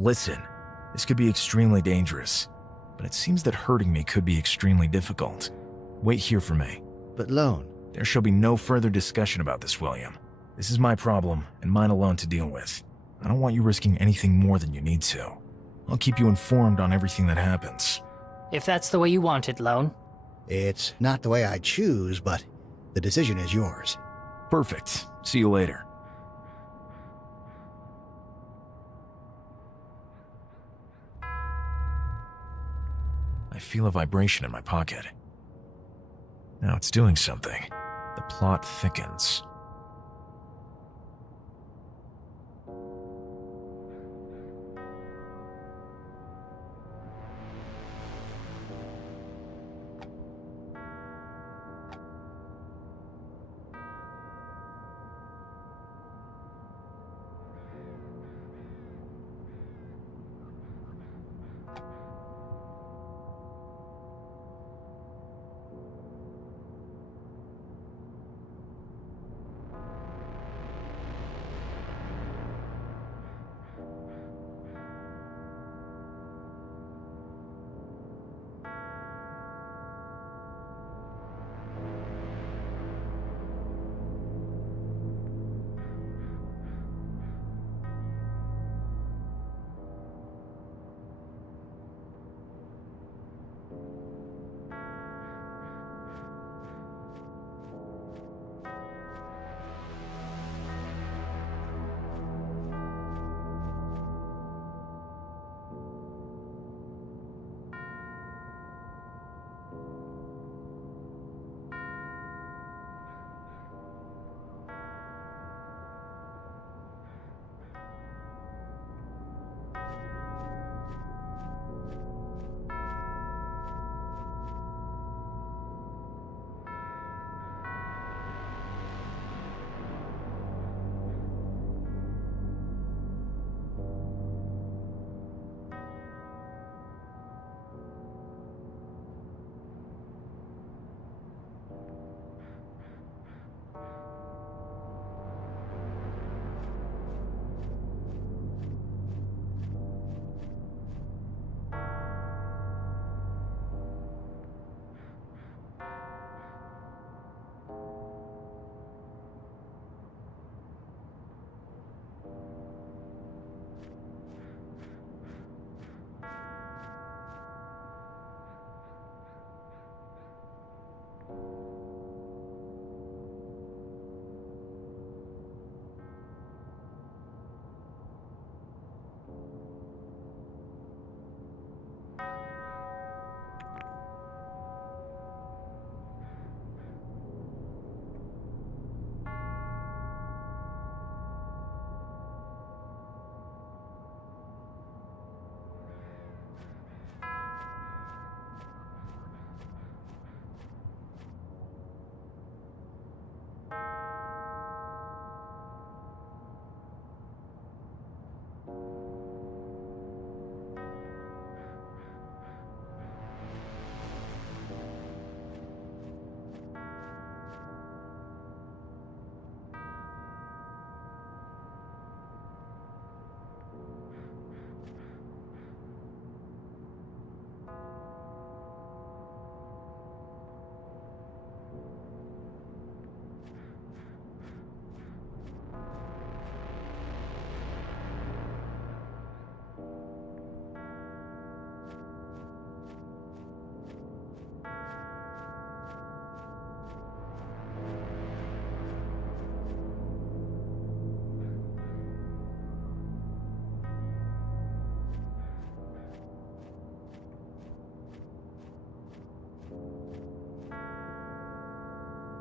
Listen, this could be extremely dangerous, but it seems that hurting me could be extremely difficult. Wait here for me. But Lone... There shall be no further discussion about this, William. This is my problem, and mine alone to deal with. I don't want you risking anything more than you need to. I'll keep you informed on everything that happens. If that's the way you want it, Lone. It's not the way I choose, but the decision is yours. Perfect. See you later. I feel a vibration in my pocket. Now it's doing something. The plot thickens.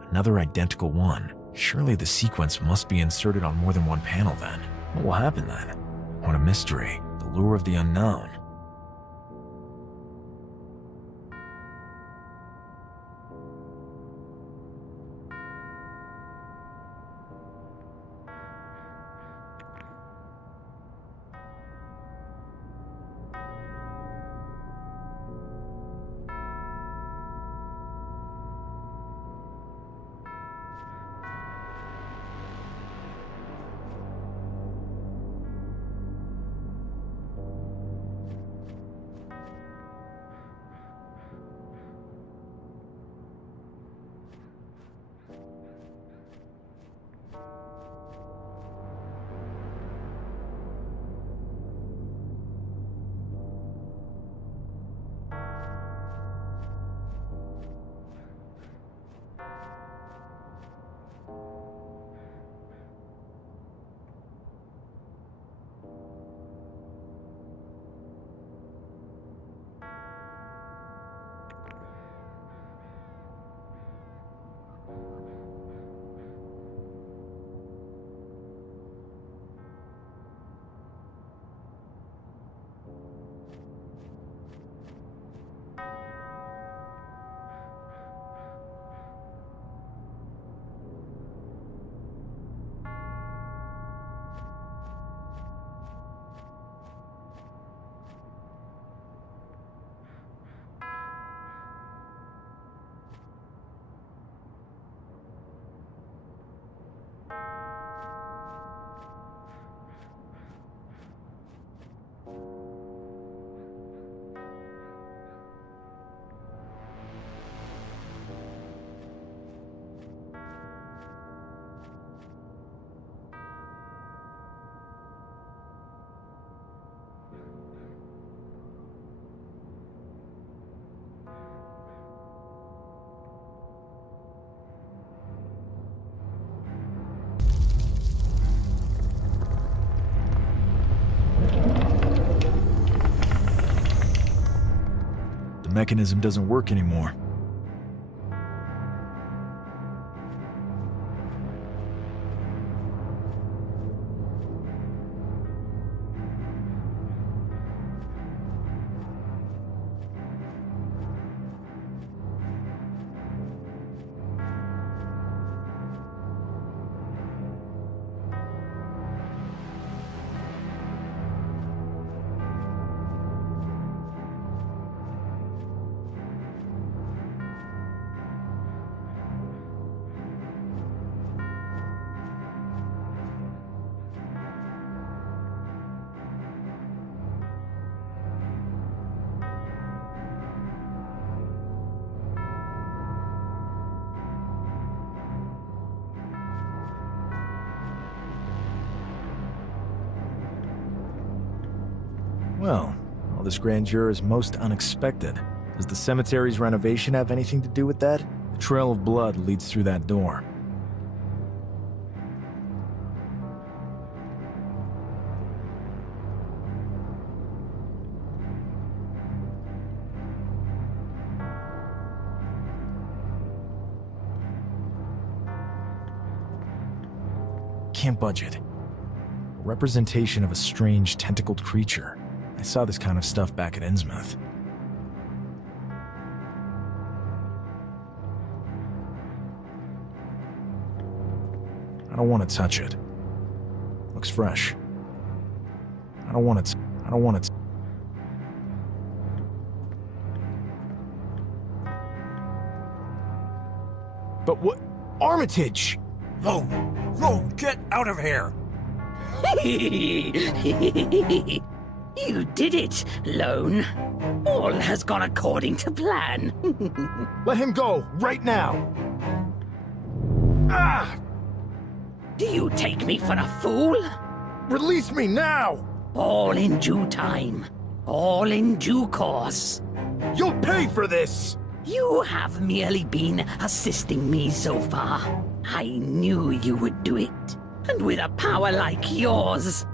Another identical one. Surely the sequence must be inserted on more than one panel then. What will happen then? What a mystery. The lure of the unknown. The mechanism doesn't work anymore. Well, all this grandeur is most unexpected. Does the cemetery's renovation have anything to do with that? The trail of blood leads through that door. Can't budge it. A representation of a strange tentacled creature. I saw this kind of stuff back at Innsmouth. I don't want to touch it. Looks fresh. I don't want it. But what? Armitage! Lone, get out of here! You did it, Lone. All has gone according to plan. Let him go, right now! Ah! Do you take me for a fool? Release me now! All in due time. All in due course. You'll pay for this! You have merely been assisting me so far. I knew you would do it. And with a power like yours,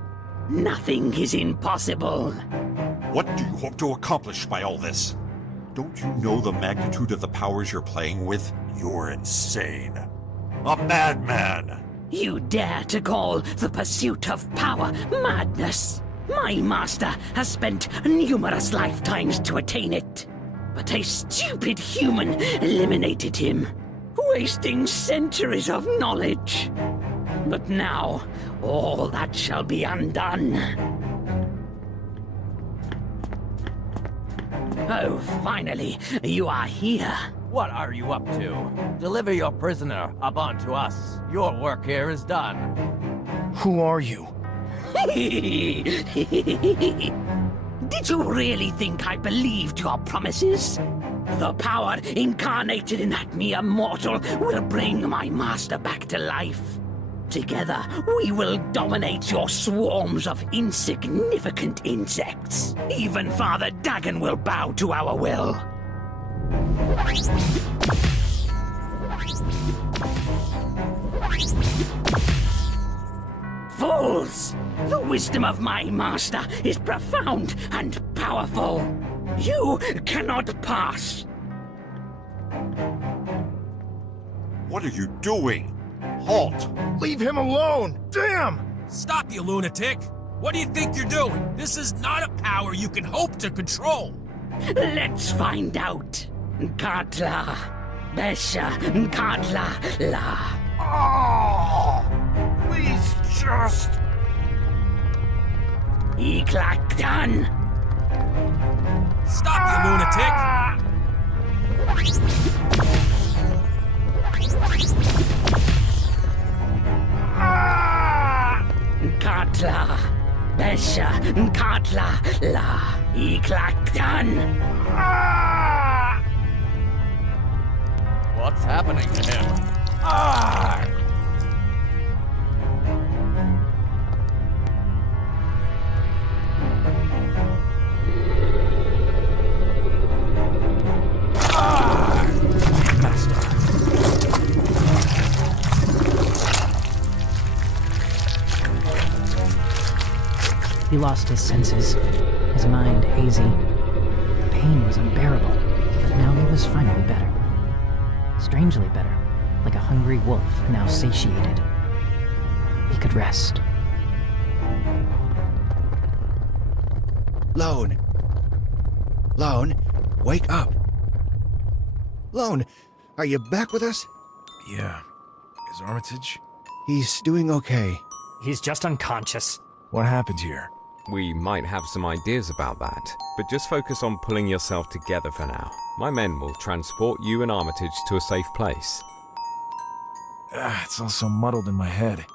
nothing is impossible. What do you hope to accomplish by all this? Don't you know the magnitude of the powers you're playing with? You're insane. A madman! You dare to call the pursuit of power madness? My master has spent numerous lifetimes to attain it. But a stupid human eliminated him, wasting centuries of knowledge. But now, all that shall be undone. Oh, finally, you are here. What are you up to? Deliver your prisoner up onto us. Your work here is done. Who are you? Did you really think I believed your promises? The power incarnated in that mere mortal will bring my master back to life. Together, we will dominate your swarms of insignificant insects. Even Father Dagon will bow to our will. Fools! The wisdom of my master is profound and powerful. You cannot pass. What are you doing? Halt! Leave him alone! Damn! Stop, you lunatic! What do you think you're doing? This is not a power you can hope to control! Let's find out. Katla, Besha, Katla, La. Oh! Please just... Iklaktan. Stop, you lunatic! Katla, Besha, Katla, La. Iklaktan. What's happening to him? He lost his senses, his mind hazy. The pain was unbearable, but now he was finally better. Strangely better, like a hungry wolf now satiated. He could rest. Lone. Lone, wake up. Lone, are you back with us? Yeah. Is Armitage? He's doing okay. He's just unconscious. What happened here? We might have some ideas about that, but just focus on pulling yourself together for now. My men will transport you and Armitage to a safe place. It's all so muddled in my head.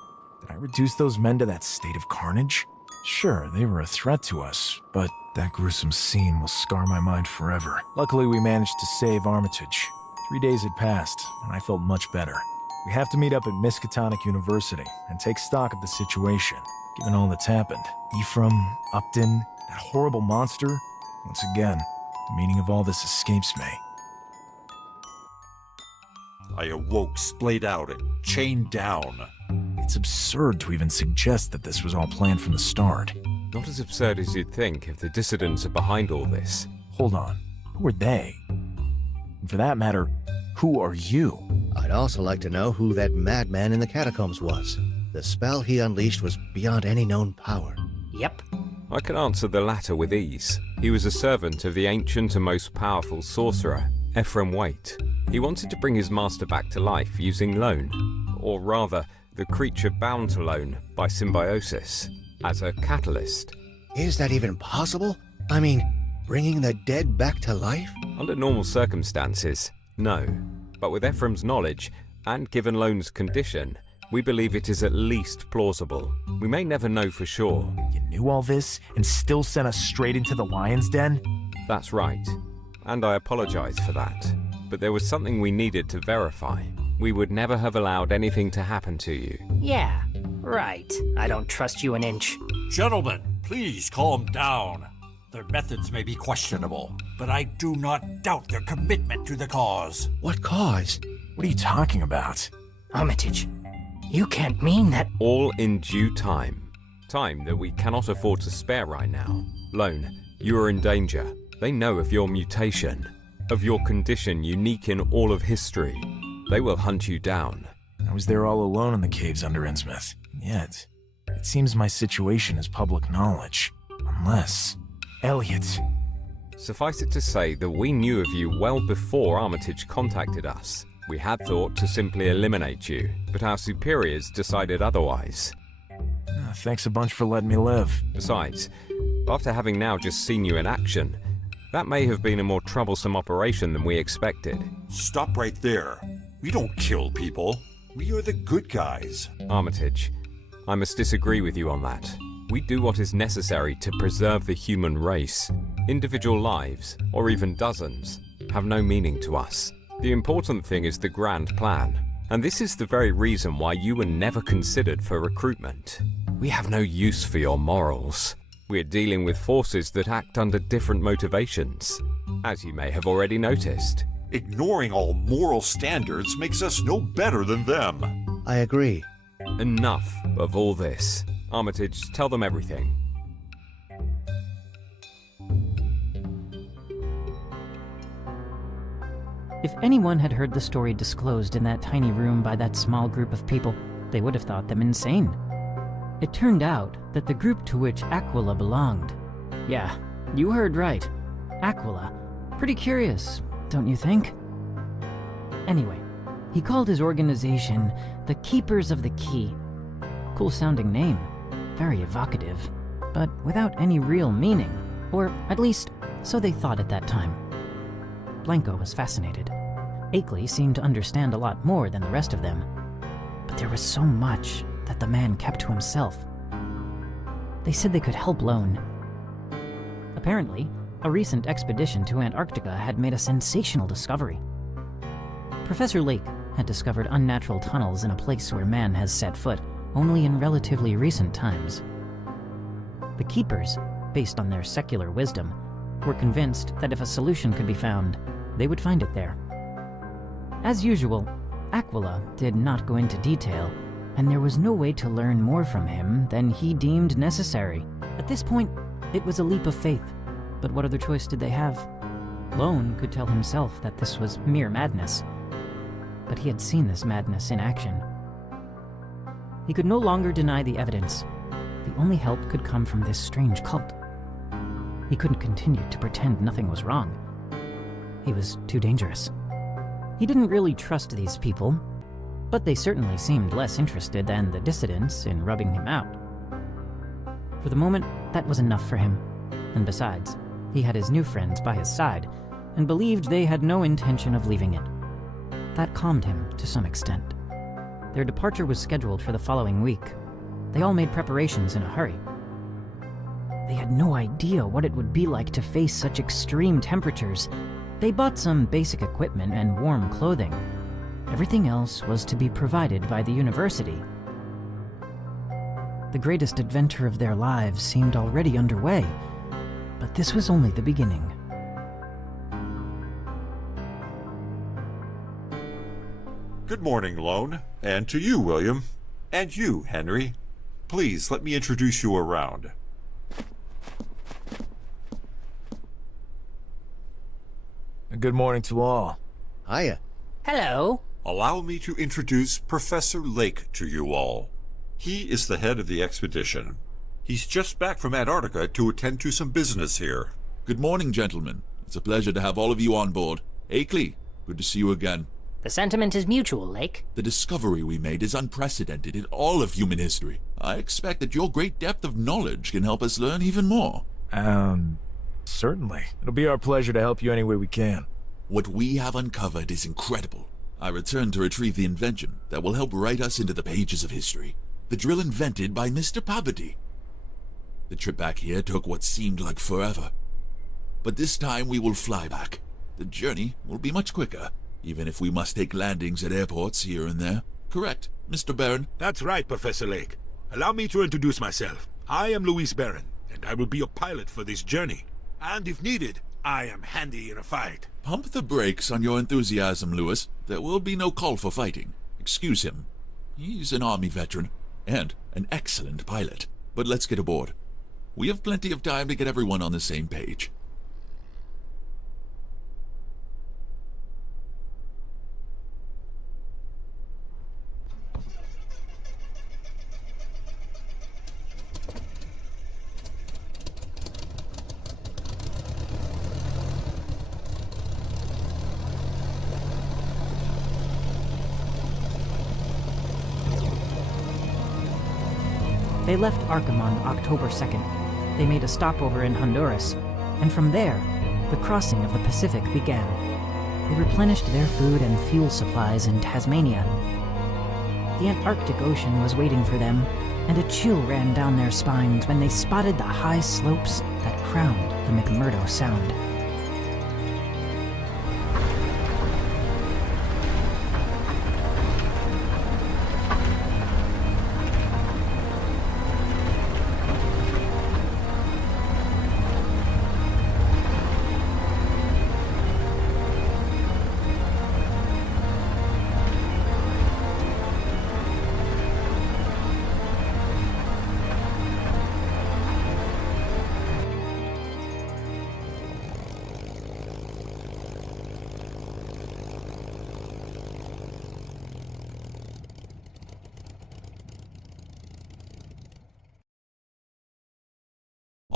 Did I reduce those men to that state of carnage? Sure, they were a threat to us, but that gruesome scene will scar my mind forever. Luckily, we managed to save Armitage. 3 days had passed, and I felt much better. We have to meet up at Miskatonic University and take stock of the situation, given all that's happened. Ephraim, Upton, that horrible monster. Once again, the meaning of all this escapes me. I awoke splayed out and chained down. It's absurd to even suggest that this was all planned from the start. Not as absurd as you'd think if the dissidents are behind all this. Hold on, who are they? And for that matter, who are you? I'd also like to know who that madman in the catacombs was. The spell he unleashed was beyond any known power. Yep. I can answer the latter with ease. He was a servant of the ancient and most powerful sorcerer, Ephraim Waite. He wanted to bring his master back to life using Lone, or rather, the creature bound to Lone by symbiosis, as a catalyst. Is that even possible? I mean, bringing the dead back to life? Under normal circumstances, no. But with Ephraim's knowledge, and given Lone's condition, we believe it is at least plausible. We may never know for sure. You knew all this and still sent us straight into the lion's den? That's right. And I apologize for that. But there was something we needed to verify. We would never have allowed anything to happen to you. Yeah, right. I don't trust you an inch. Gentlemen, please calm down. Their methods may be questionable, but I do not doubt their commitment to the cause. What cause? What are you talking about? Armitage, you can't mean that. All in due time. Time that we cannot afford to spare right now. Lone, you are in danger. They know of your mutation, of your condition unique in all of history. They will hunt you down. I was there all alone in the caves under Innsmouth. Yet, it seems my situation is public knowledge. Unless... Elliot. Suffice it to say that we knew of you well before Armitage contacted us. We had thought to simply eliminate you, but our superiors decided otherwise. Thanks a bunch for letting me live. Besides, after having now just seen you in action, that may have been a more troublesome operation than we expected. Stop right there. We don't kill people. We are the good guys. Armitage, I must disagree with you on that. We do what is necessary to preserve the human race. Individual lives, or even dozens, have no meaning to us. The important thing is the grand plan, and this is the very reason why you were never considered for recruitment. We have no use for your morals. We're dealing with forces that act under different motivations, as you may have already noticed. Ignoring all moral standards makes us no better than them. I agree. Enough of all this. Armitage, tell them everything. If anyone had heard the story disclosed in that tiny room by that small group of people, they would have thought them insane. It turned out that the group to which Aquila belonged... Yeah, you heard right. Aquila. Pretty curious, don't you think? Anyway, he called his organization the Keepers of the Key. Cool-sounding name. Very evocative, but without any real meaning. Or, at least, so they thought at that time. Blanco was fascinated. Akeley seemed to understand a lot more than the rest of them. But there was so much that the man kept to himself. They said they could help Lone. Apparently, a recent expedition to Antarctica had made a sensational discovery. Professor Lake had discovered unnatural tunnels in a place where man has set foot only in relatively recent times. The Keepers, based on their secular wisdom, were convinced that if a solution could be found, they would find it there. As usual, Aquila did not go into detail, and there was no way to learn more from him than he deemed necessary. At this point, it was a leap of faith, but what other choice did they have? Lone could tell himself that this was mere madness, but he had seen this madness in action. He could no longer deny the evidence. The only help could come from this strange cult. He couldn't continue to pretend nothing was wrong. He was too dangerous. He didn't really trust these people, but they certainly seemed less interested than the dissidents in rubbing him out. For the moment, that was enough for him. And besides, he had his new friends by his side, and believed they had no intention of leaving it. That calmed him to some extent. Their departure was scheduled for the following week. They all made preparations in a hurry. They had no idea what it would be like to face such extreme temperatures. They bought some basic equipment and warm clothing. Everything else was to be provided by the university. The greatest adventure of their lives seemed already underway, but this was only the beginning. Good morning, Lone. And to you, William. And you, Henry. Please, let me introduce you around. Good morning to all. Hiya. Hello. Allow me to introduce Professor Lake to you all. He is the head of the expedition. He's just back from Antarctica to attend to some business here. Good morning, gentlemen. It's a pleasure to have all of you on board. Akeley, good to see you again. The sentiment is mutual, Lake. The discovery we made is unprecedented in all of human history. I expect that your great depth of knowledge can help us learn even more. Certainly. It'll be our pleasure to help you any way we can. What we have uncovered is incredible. I return to retrieve the invention that will help write us into the pages of history. The drill invented by Mr. Pabberty. The trip back here took what seemed like forever. But this time we will fly back. The journey will be much quicker, even if we must take landings at airports here and there. Correct, Mr. Barron? That's right, Professor Lake. Allow me to introduce myself. I am Louis Barron, and I will be your pilot for this journey. And if needed, I am handy in a fight. Pump the brakes on your enthusiasm, Louis. There will be no call for fighting. Excuse him. He's an Army veteran, and an excellent pilot. But let's get aboard. We have plenty of time to get everyone on the same page. They left Arkham on October 2nd. They made a stopover in Honduras, and from there, the crossing of the Pacific began. They replenished their food and fuel supplies in Tasmania. The Antarctic Ocean was waiting for them, and a chill ran down their spines when they spotted the high slopes that crowned the McMurdo Sound.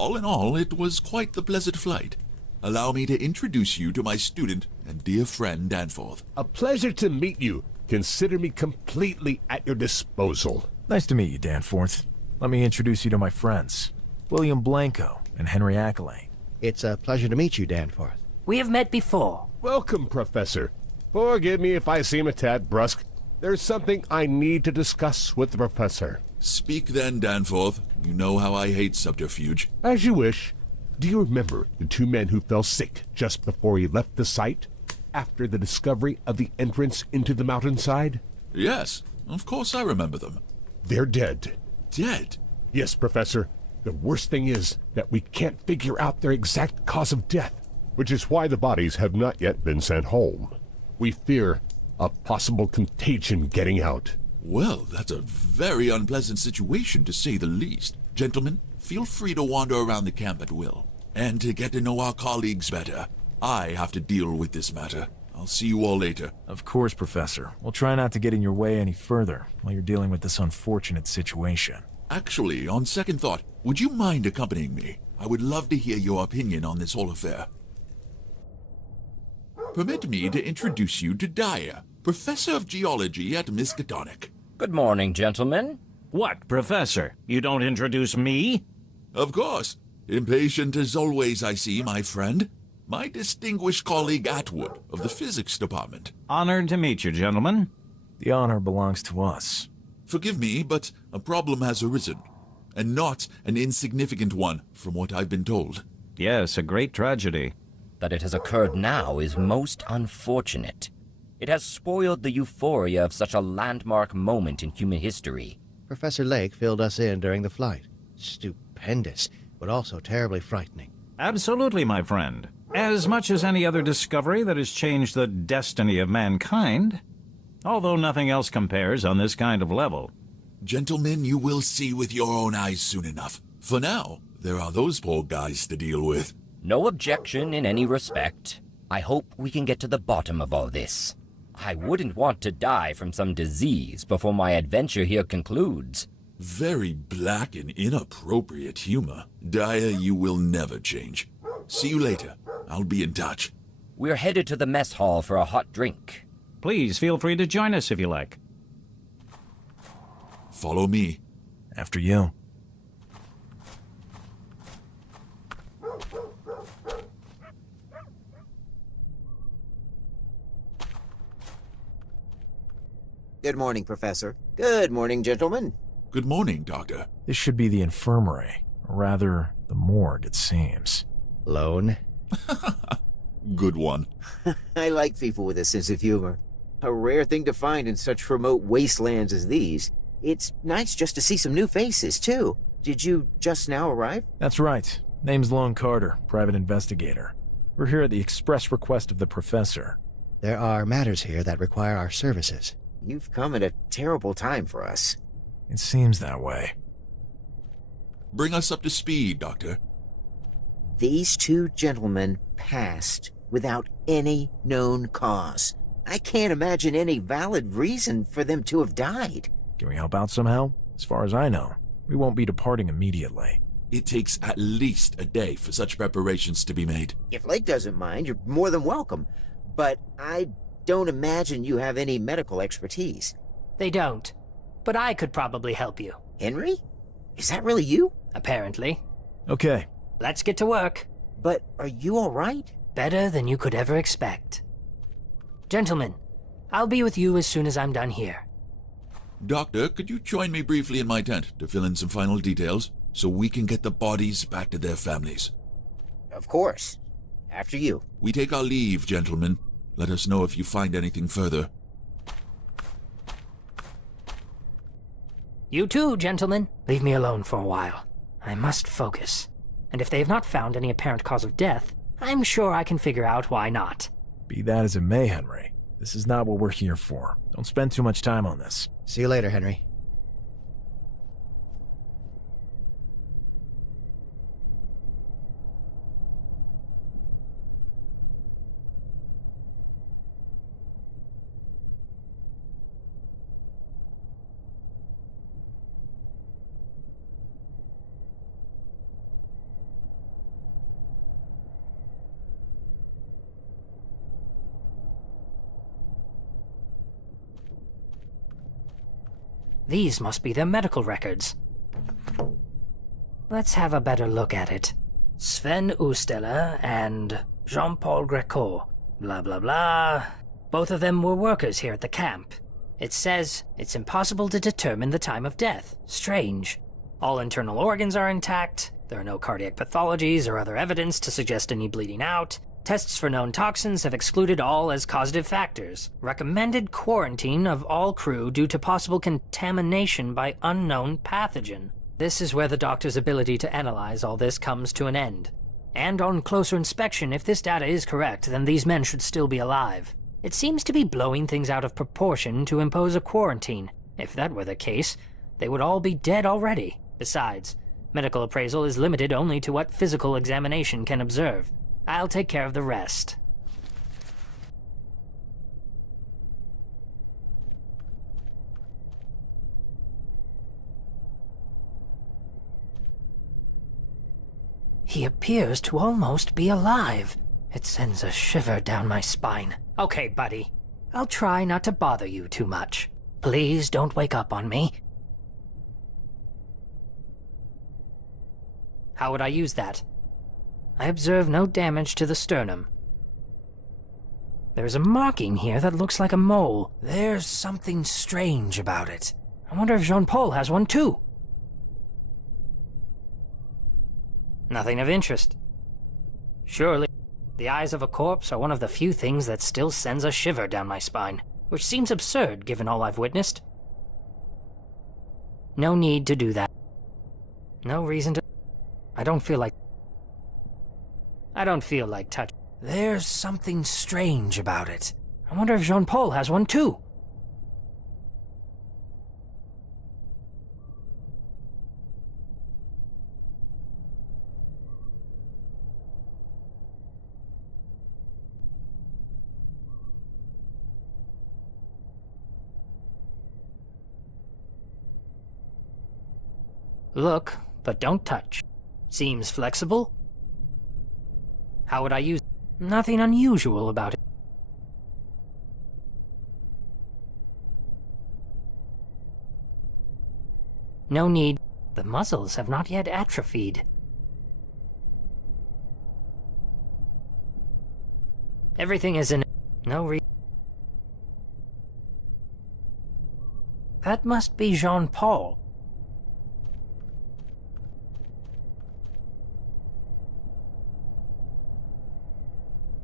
All in all, it was quite the pleasant flight. Allow me to introduce you to my student and dear friend Danforth. A pleasure to meet you. Consider me completely at your disposal. Nice to meet you, Danforth. Let me introduce you to my friends, William Blanco and Henry Ackley. It's a pleasure to meet you, Danforth. We have met before. Welcome, Professor. Forgive me if I seem a tad brusque. There's something I need to discuss with the Professor. Speak then, Danforth. You know how I hate subterfuge. As you wish. Do you remember the two men who fell sick just before he left the site? After the discovery of the entrance into the mountainside? Yes, of course I remember them. They're dead. Dead? Yes, Professor. The worst thing is that we can't figure out their exact cause of death, which is why the bodies have not yet been sent home. We fear a possible contagion getting out. Well, that's a very unpleasant situation to say the least. Gentlemen, feel free to wander around the camp at will. And to get to know our colleagues better, I have to deal with this matter. I'll see you all later. Of course, Professor. We'll try not to get in your way any further while you're dealing with this unfortunate situation. Actually, on second thought, would you mind accompanying me? I would love to hear your opinion on this whole affair. Permit me to introduce you to Dyer, Professor of Geology at Miskatonic. Good morning, gentlemen. What, Professor? You don't introduce me? Of course. Impatient as always, I see, my friend. My distinguished colleague Atwood of the Physics Department. Honored to meet you, gentlemen. The honor belongs to us. Forgive me, but a problem has arisen. And not an insignificant one, from what I've been told. Yes, a great tragedy. That it has occurred now is most unfortunate. It has spoiled the euphoria of such a landmark moment in human history. Professor Lake filled us in during the flight. Stupendous, but also terribly frightening. Absolutely, my friend. As much as any other discovery that has changed the destiny of mankind. Although nothing else compares on this kind of level. Gentlemen, you will see with your own eyes soon enough. For now, there are those poor guys to deal with. No objection in any respect. I hope we can get to the bottom of all this. I wouldn't want to die from some disease before my adventure here concludes. Very black and inappropriate humor. Dyer, you will never change. See you later. I'll be in touch. We're headed to the mess hall for a hot drink. Please feel free to join us if you like. Follow me. After you. Good morning, Professor. Good morning, gentlemen. Good morning, Doctor. This should be the infirmary, or rather, the morgue, it seems. Lone? Good one. I like people with a sense of humor. A rare thing to find in such remote wastelands as these. It's nice just to see some new faces, too. Did you just now arrive? That's right. Name's Lone Carter, private investigator. We're here at the express request of the Professor. There are matters here that require our services. You've come at a terrible time for us. It seems that way. Bring us up to speed, Doctor. These two gentlemen passed without any known cause. I can't imagine any valid reason for them to have died. Can we help out somehow? As far as I know, we won't be departing immediately. It takes at least a day for such preparations to be made. If Lake doesn't mind, you're more than welcome. But I don't imagine you have any medical expertise. They don't. But I could probably help you. Henry? Is that really you? Apparently. Okay. Let's get to work. But are you all right? Better than you could ever expect. Gentlemen, I'll be with you as soon as I'm done here. Doctor, could you join me briefly in my tent to fill in some final details so we can get the bodies back to their families? Of course. After you. We take our leave, gentlemen. Let us know if you find anything further. You too, gentlemen. Leave me alone for a while. I must focus. And if they have not found any apparent cause of death, I'm sure I can figure out why not. Be that as it may, Henry. This is not what we're here for. Don't spend too much time on this. See you later, Henry. These must be their medical records. Let's have a better look at it. Sven Ustela and Jean-Paul Greco. Blah blah blah. Both of them were workers here at the camp. It says it's impossible to determine the time of death. Strange. All internal organs are intact. There are no cardiac pathologies or other evidence to suggest any bleeding out. Tests for known toxins have excluded all as causative factors. Recommended quarantine of all crew due to possible contamination by unknown pathogen. This is where the doctor's ability to analyze all this comes to an end. And on closer inspection, if this data is correct, then these men should still be alive. It seems to be blowing things out of proportion to impose a quarantine. If that were the case, they would all be dead already. Besides, medical appraisal is limited only to what physical examination can observe. I'll take care of the rest. He appears to almost be alive. It sends a shiver down my spine. Okay, buddy. I'll try not to bother you too much. Please don't wake up on me. How would I use that? I observe no damage to the sternum. There's a marking here that looks like a mole. There's something strange about it. I wonder if Jean-Paul has one too. Nothing of interest. Surely, the eyes of a corpse are one of the few things that still sends a shiver down my spine, which seems absurd given all I've witnessed. No need to do that. No reason to... I don't feel like touching. There's something strange about it. I wonder if Jean-Paul has one too. Look, but don't touch. Seems flexible? How would I use it? Nothing unusual about it. No need. The muscles have not yet atrophied. Everything is in... No reason. That must be Jean-Paul.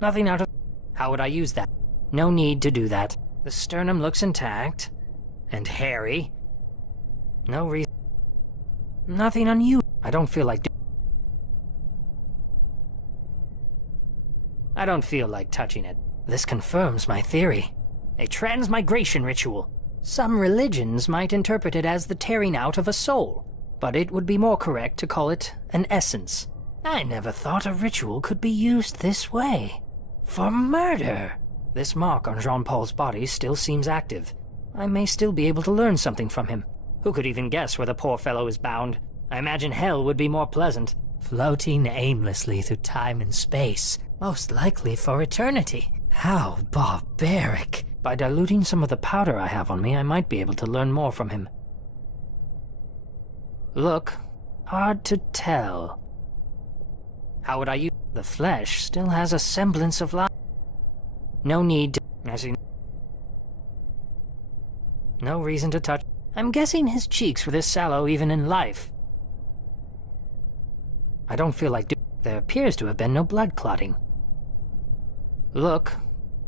Nothing out of... How would I use that? No need to do that. The sternum looks intact. And hairy. No reason... Nothing unusual. I don't feel like touching it. This confirms my theory. A transmigration ritual. Some religions might interpret it as the tearing out of a soul, but it would be more correct to call it an essence. I never thought a ritual could be used this way. For murder! This mark on Jean-Paul's body still seems active. I may still be able to learn something from him. Who could even guess where the poor fellow is bound? I imagine hell would be more pleasant. Floating aimlessly through time and space, most likely for eternity. How barbaric! By diluting some of the powder I have on me, I might be able to learn more from him. Look, hard to tell. How would I use... The flesh still has a semblance of life. No need to... I see... No reason to touch... I'm guessing his cheeks were this sallow even in life. I don't feel like There appears to have been no blood clotting. Look,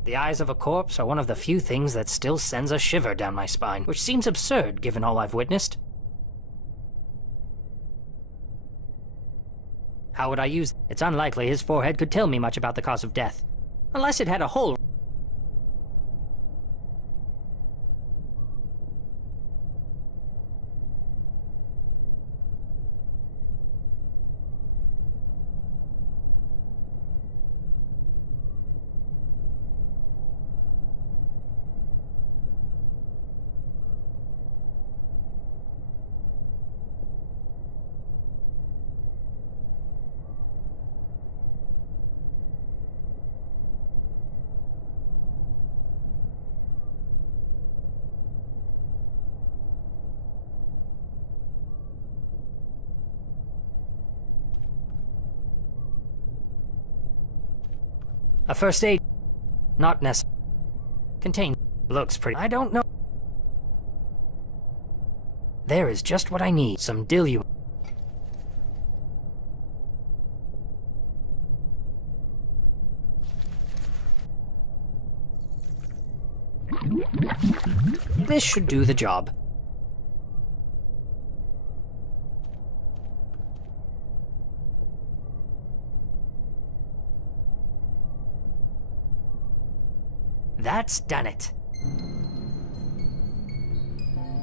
the eyes of a corpse are one of the few things that still sends a shiver down my spine, which seems absurd given all I've witnessed. How would I use... It's unlikely his forehead could tell me much about the cause of death. Unless it had a hole... A first aid... Not necessary. Contain... Looks pretty... I don't know... There is just what I need. Some diluent... This should do the job. That's done it.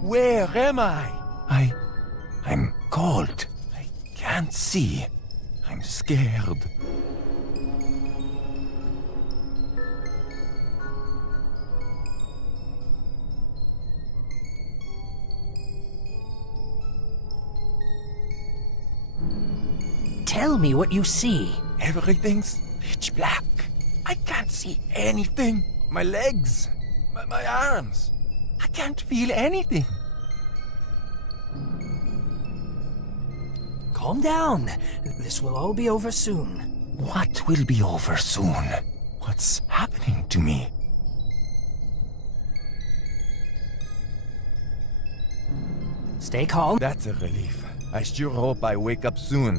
Where am I? I'm cold. I can't see. I'm scared. Tell me what you see. Everything's pitch black. I can't see anything. My legs, my arms. I can't feel anything. Calm down. This will all be over soon. What will be over soon? What's happening to me? Stay calm. That's a relief. I sure hope I wake up soon.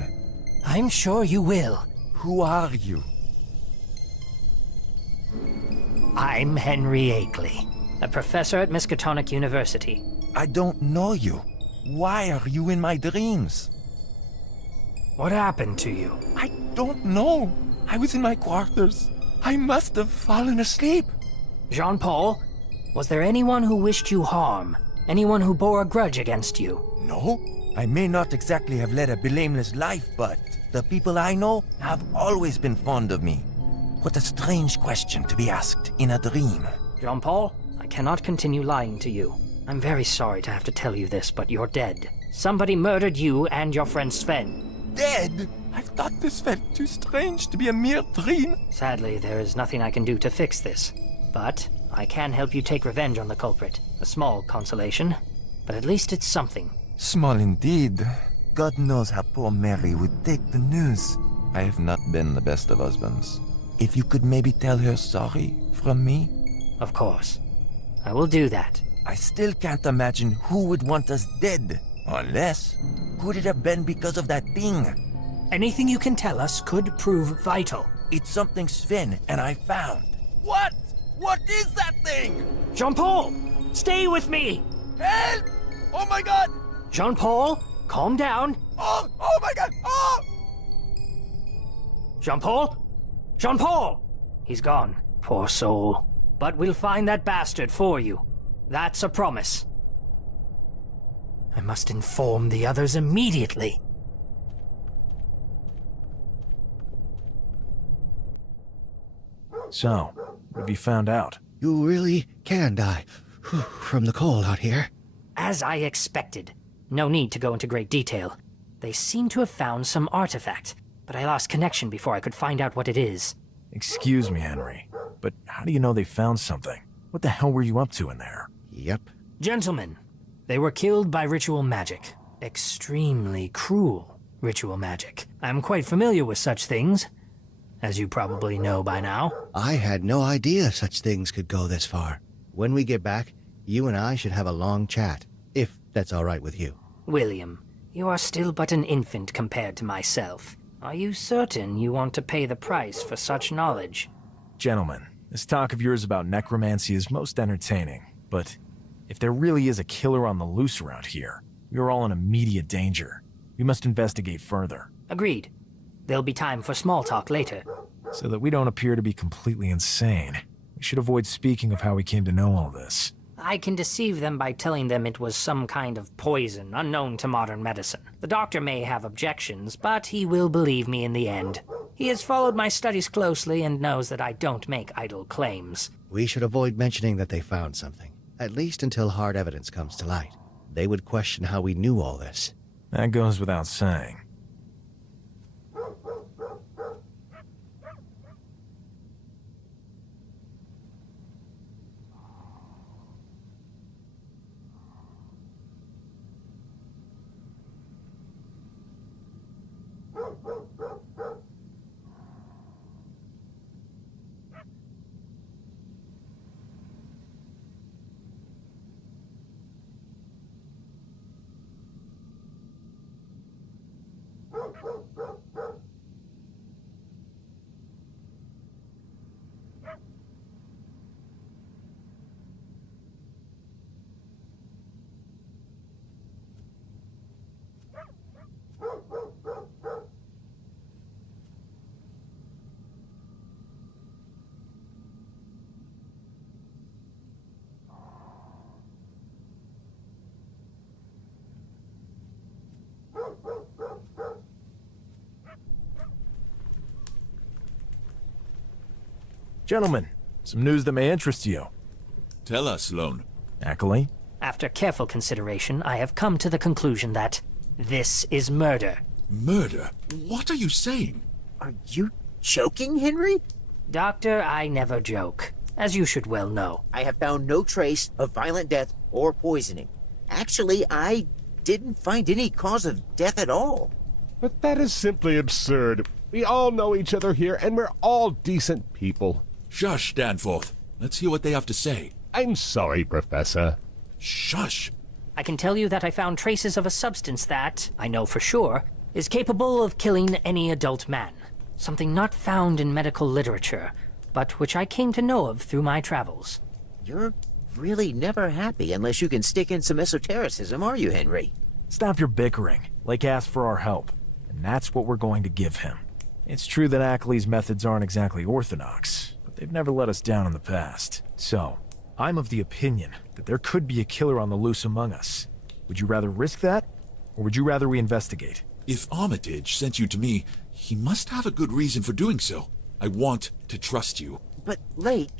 I'm sure you will. Who are you? I'm Henry Akeley, a professor at Miskatonic University. I don't know you. Why are you in my dreams? What happened to you? I don't know. I was in my quarters. I must have fallen asleep. Jean-Paul, was there anyone who wished you harm? Anyone who bore a grudge against you? No. I may not exactly have led a blameless life, but the people I know have always been fond of me. What a strange question to be asked in a dream. Jean-Paul, I cannot continue lying to you. I'm very sorry to have to tell you this, but you're dead. Somebody murdered you and your friend Sven. Dead? I thought this felt too strange to be a mere dream. Sadly, there is nothing I can do to fix this. But I can help you take revenge on the culprit. A small consolation, but at least it's something. Small indeed. God knows how poor Mary would take the news. I have not been the best of husbands. If you could maybe tell her sorry from me? Of course. I will do that. I still can't imagine who would want us dead. Unless, could it have been because of that thing? Anything you can tell us could prove vital. It's something Sven and I found. What? What is that thing? Jean-Paul, stay with me! Help! Oh my god! Jean-Paul, calm down. Oh my god! Oh! Jean-Paul? Jean-Paul! He's gone, poor soul. But we'll find that bastard for you. That's a promise. I must inform the others immediately. So, what have you found out? You really can die from the cold out here. As I expected. No need to go into great detail. They seem to have found some artifact, but I lost connection before I could find out what it is. Excuse me, Henry, but how do you know they found something? What the hell were you up to in there? Yep. Gentlemen, they were killed by ritual magic. Extremely cruel ritual magic. I'm quite familiar with such things, as you probably know by now. I had no idea such things could go this far. When we get back, you and I should have a long chat, if that's all right with you. William, you are still but an infant compared to myself. Are you certain you want to pay the price for such knowledge? Gentlemen, this talk of yours about necromancy is most entertaining, but if there really is a killer on the loose around here, we are all in immediate danger. We must investigate further. Agreed. There'll be time for small talk later. So that we don't appear to be completely insane, we should avoid speaking of how we came to know all this. I can deceive them by telling them it was some kind of poison unknown to modern medicine. The doctor may have objections, but he will believe me in the end. He has followed my studies closely and knows that I don't make idle claims. We should avoid mentioning that they found something, at least until hard evidence comes to light. They would question how we knew all this. That goes without saying. Gentlemen, some news that may interest you. Tell us, Lone. Ackley? After careful consideration, I have come to the conclusion that this is murder. Murder? What are you saying? Are you joking, Henry? Doctor, I never joke, as you should well know. I have found no trace of violent death or poisoning. Actually, I didn't find any cause of death at all. But that is simply absurd. We all know each other here, and we're all decent people. Shush, Danforth. Let's hear what they have to say. I'm sorry, Professor. Shush! I can tell you that I found traces of a substance that, I know for sure, is capable of killing any adult man. Something not found in medical literature, but which I came to know of through my travels. You're really never happy unless you can stick in some esotericism, are you, Henry? Stop your bickering. Lake asked for our help, and that's what we're going to give him. It's true that Ackley's methods aren't exactly orthodox, but they've never let us down in the past. So, I'm of the opinion that there could be a killer on the loose among us. Would you rather risk that, or would you rather we investigate? If Armitage sent you to me, he must have a good reason for doing so. I want to trust you. But, Lake,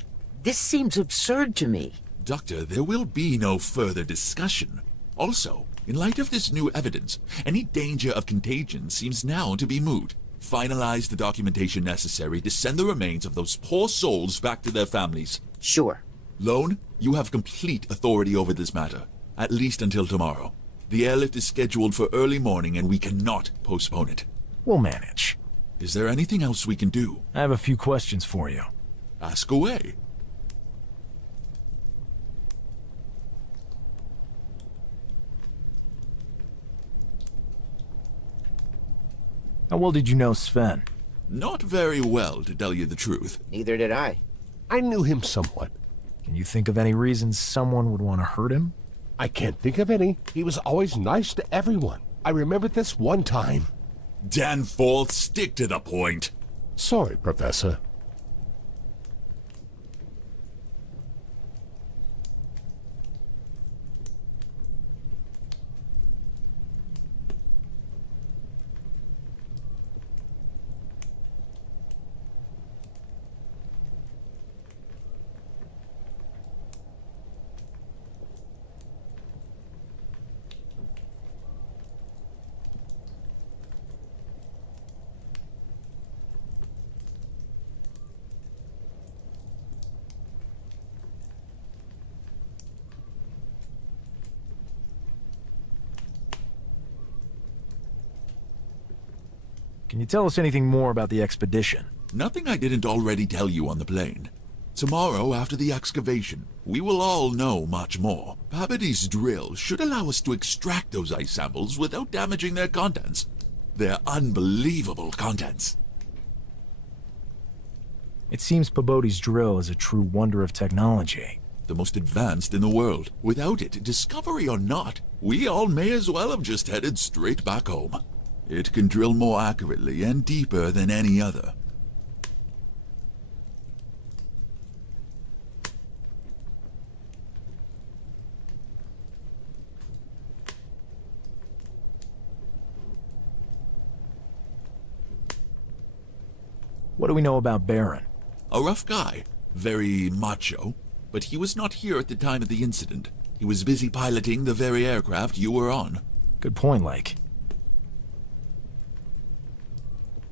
this seems absurd to me. Doctor, there will be no further discussion. Also, in light of this new evidence, any danger of contagion seems now to be moot. Finalize the documentation necessary to send the remains of those poor souls back to their families. Sure. Lone, you have complete authority over this matter, at least until tomorrow. The airlift is scheduled for early morning and we cannot postpone it. We'll manage. Is there anything else we can do? I have a few questions for you. Ask away. How well did you know Sven? Not very well, to tell you the truth. Neither did I. I knew him somewhat. Can you think of any reasons someone would want to hurt him? I can't think of any. He was always nice to everyone. I remember this one time. Danforth, stick to the point. Sorry, Professor. Can you tell us anything more about the expedition? Nothing I didn't already tell you on the plane. Tomorrow, after the excavation, we will all know much more. Pabady's drill should allow us to extract those ice samples without damaging their contents. Their unbelievable contents. It seems Pabody's drill is a true wonder of technology. The most advanced in the world. Without it, discovery or not, we all may as well have just headed straight back home. It can drill more accurately and deeper than any other. What do we know about Baron? A rough guy. Very macho. But he was not here at the time of the incident. He was busy piloting the very aircraft you were on. Good point, Lake.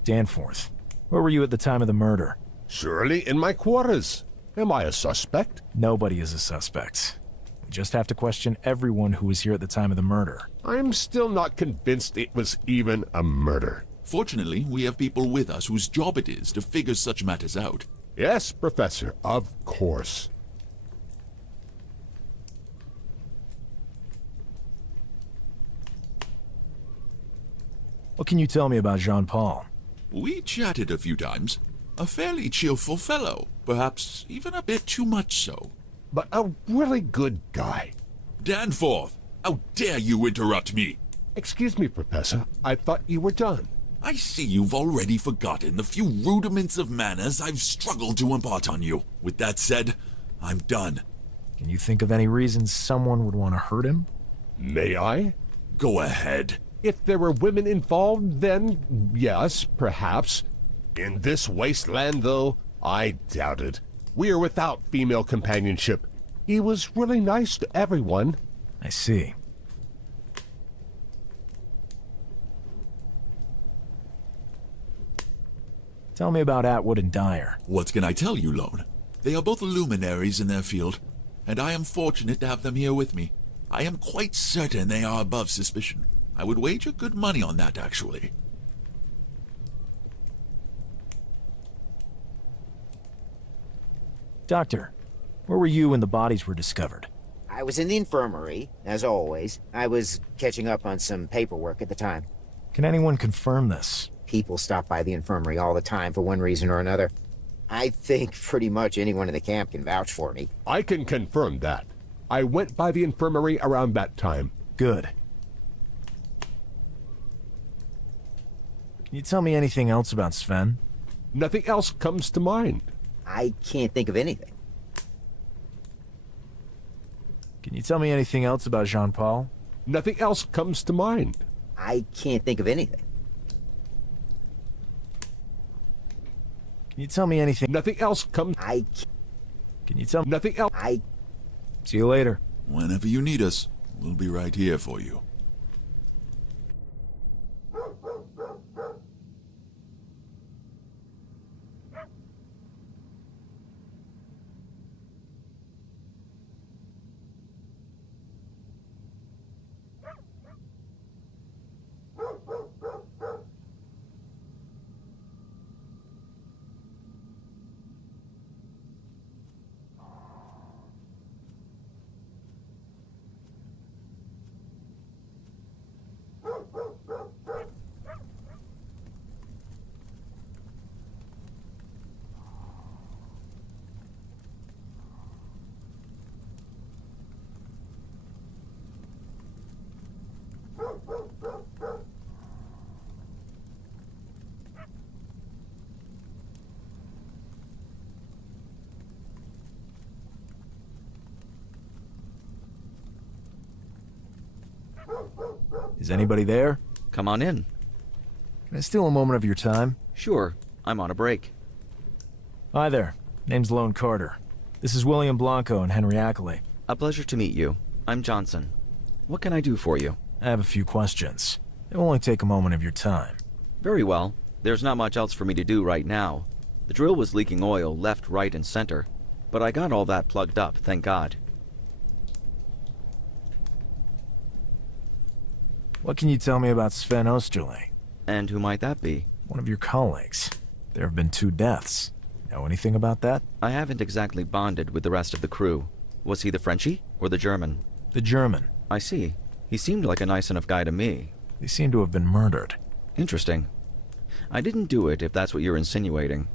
Danforth, where were you at the time of the murder? Surely in my quarters. Am I a suspect? Nobody is a suspect. We just have to question everyone who was here at the time of the murder. I'm still not convinced it was even a murder. Fortunately, we have people with us whose job it is to figure such matters out. Yes, Professor, of course. What can you tell me about Jean-Paul? We chatted a few times. A fairly cheerful fellow, perhaps even a bit too much so. But a really good guy. Danforth, how dare you interrupt me? Excuse me, Professor. I thought you were done. I see you've already forgotten the few rudiments of manners I've struggled to impart on you. With that said, I'm done. Can you think of any reason someone would want to hurt him? May I? Go ahead. If there were women involved, then yes, perhaps. In this wasteland, though, I doubt it. We are without female companionship. He was really nice to everyone. I see. Tell me about Atwood and Dyer. What can I tell you, Lone? They are both luminaries in their field, and I am fortunate to have them here with me. I am quite certain they are above suspicion. I would wager good money on that, actually. Doctor, where were you when the bodies were discovered? I was in the infirmary, as always. I was catching up on some paperwork at the time. Can anyone confirm this? People stop by the infirmary all the time for one reason or another. I think pretty much anyone in the camp can vouch for me. I can confirm that. I went by the infirmary around that time. Good. Can you tell me anything else about Sven? Nothing else comes to mind. I can't think of anything. Can you tell me anything else about Jean-Paul? Nothing else comes to mind. I can't think of anything. Can you tell me anything? Nothing else comes... Can you tell me... Nothing else... See you later. Whenever you need us, we'll be right here for you. Is anybody there? Come on in. Can I steal a moment of your time? Sure. I'm on a break. Hi there. Name's Lone Carter. This is William Blanco and Henry Ackley. A pleasure to meet you. I'm Johnson. What can I do for you? I have a few questions. It will only take a moment of your time. Very well. There's not much else for me to do right now. The drill was leaking oil left, right, and center. But I got all that plugged up, thank God. What can you tell me about Sven Osterle? And who might that be? One of your colleagues. There have been 2 deaths. Know anything about that? I haven't exactly bonded with the rest of the crew. Was he the Frenchie or the German? The German. I see. He seemed like a nice enough guy to me. They seem to have been murdered. Interesting. I didn't do it if that's what you're insinuating.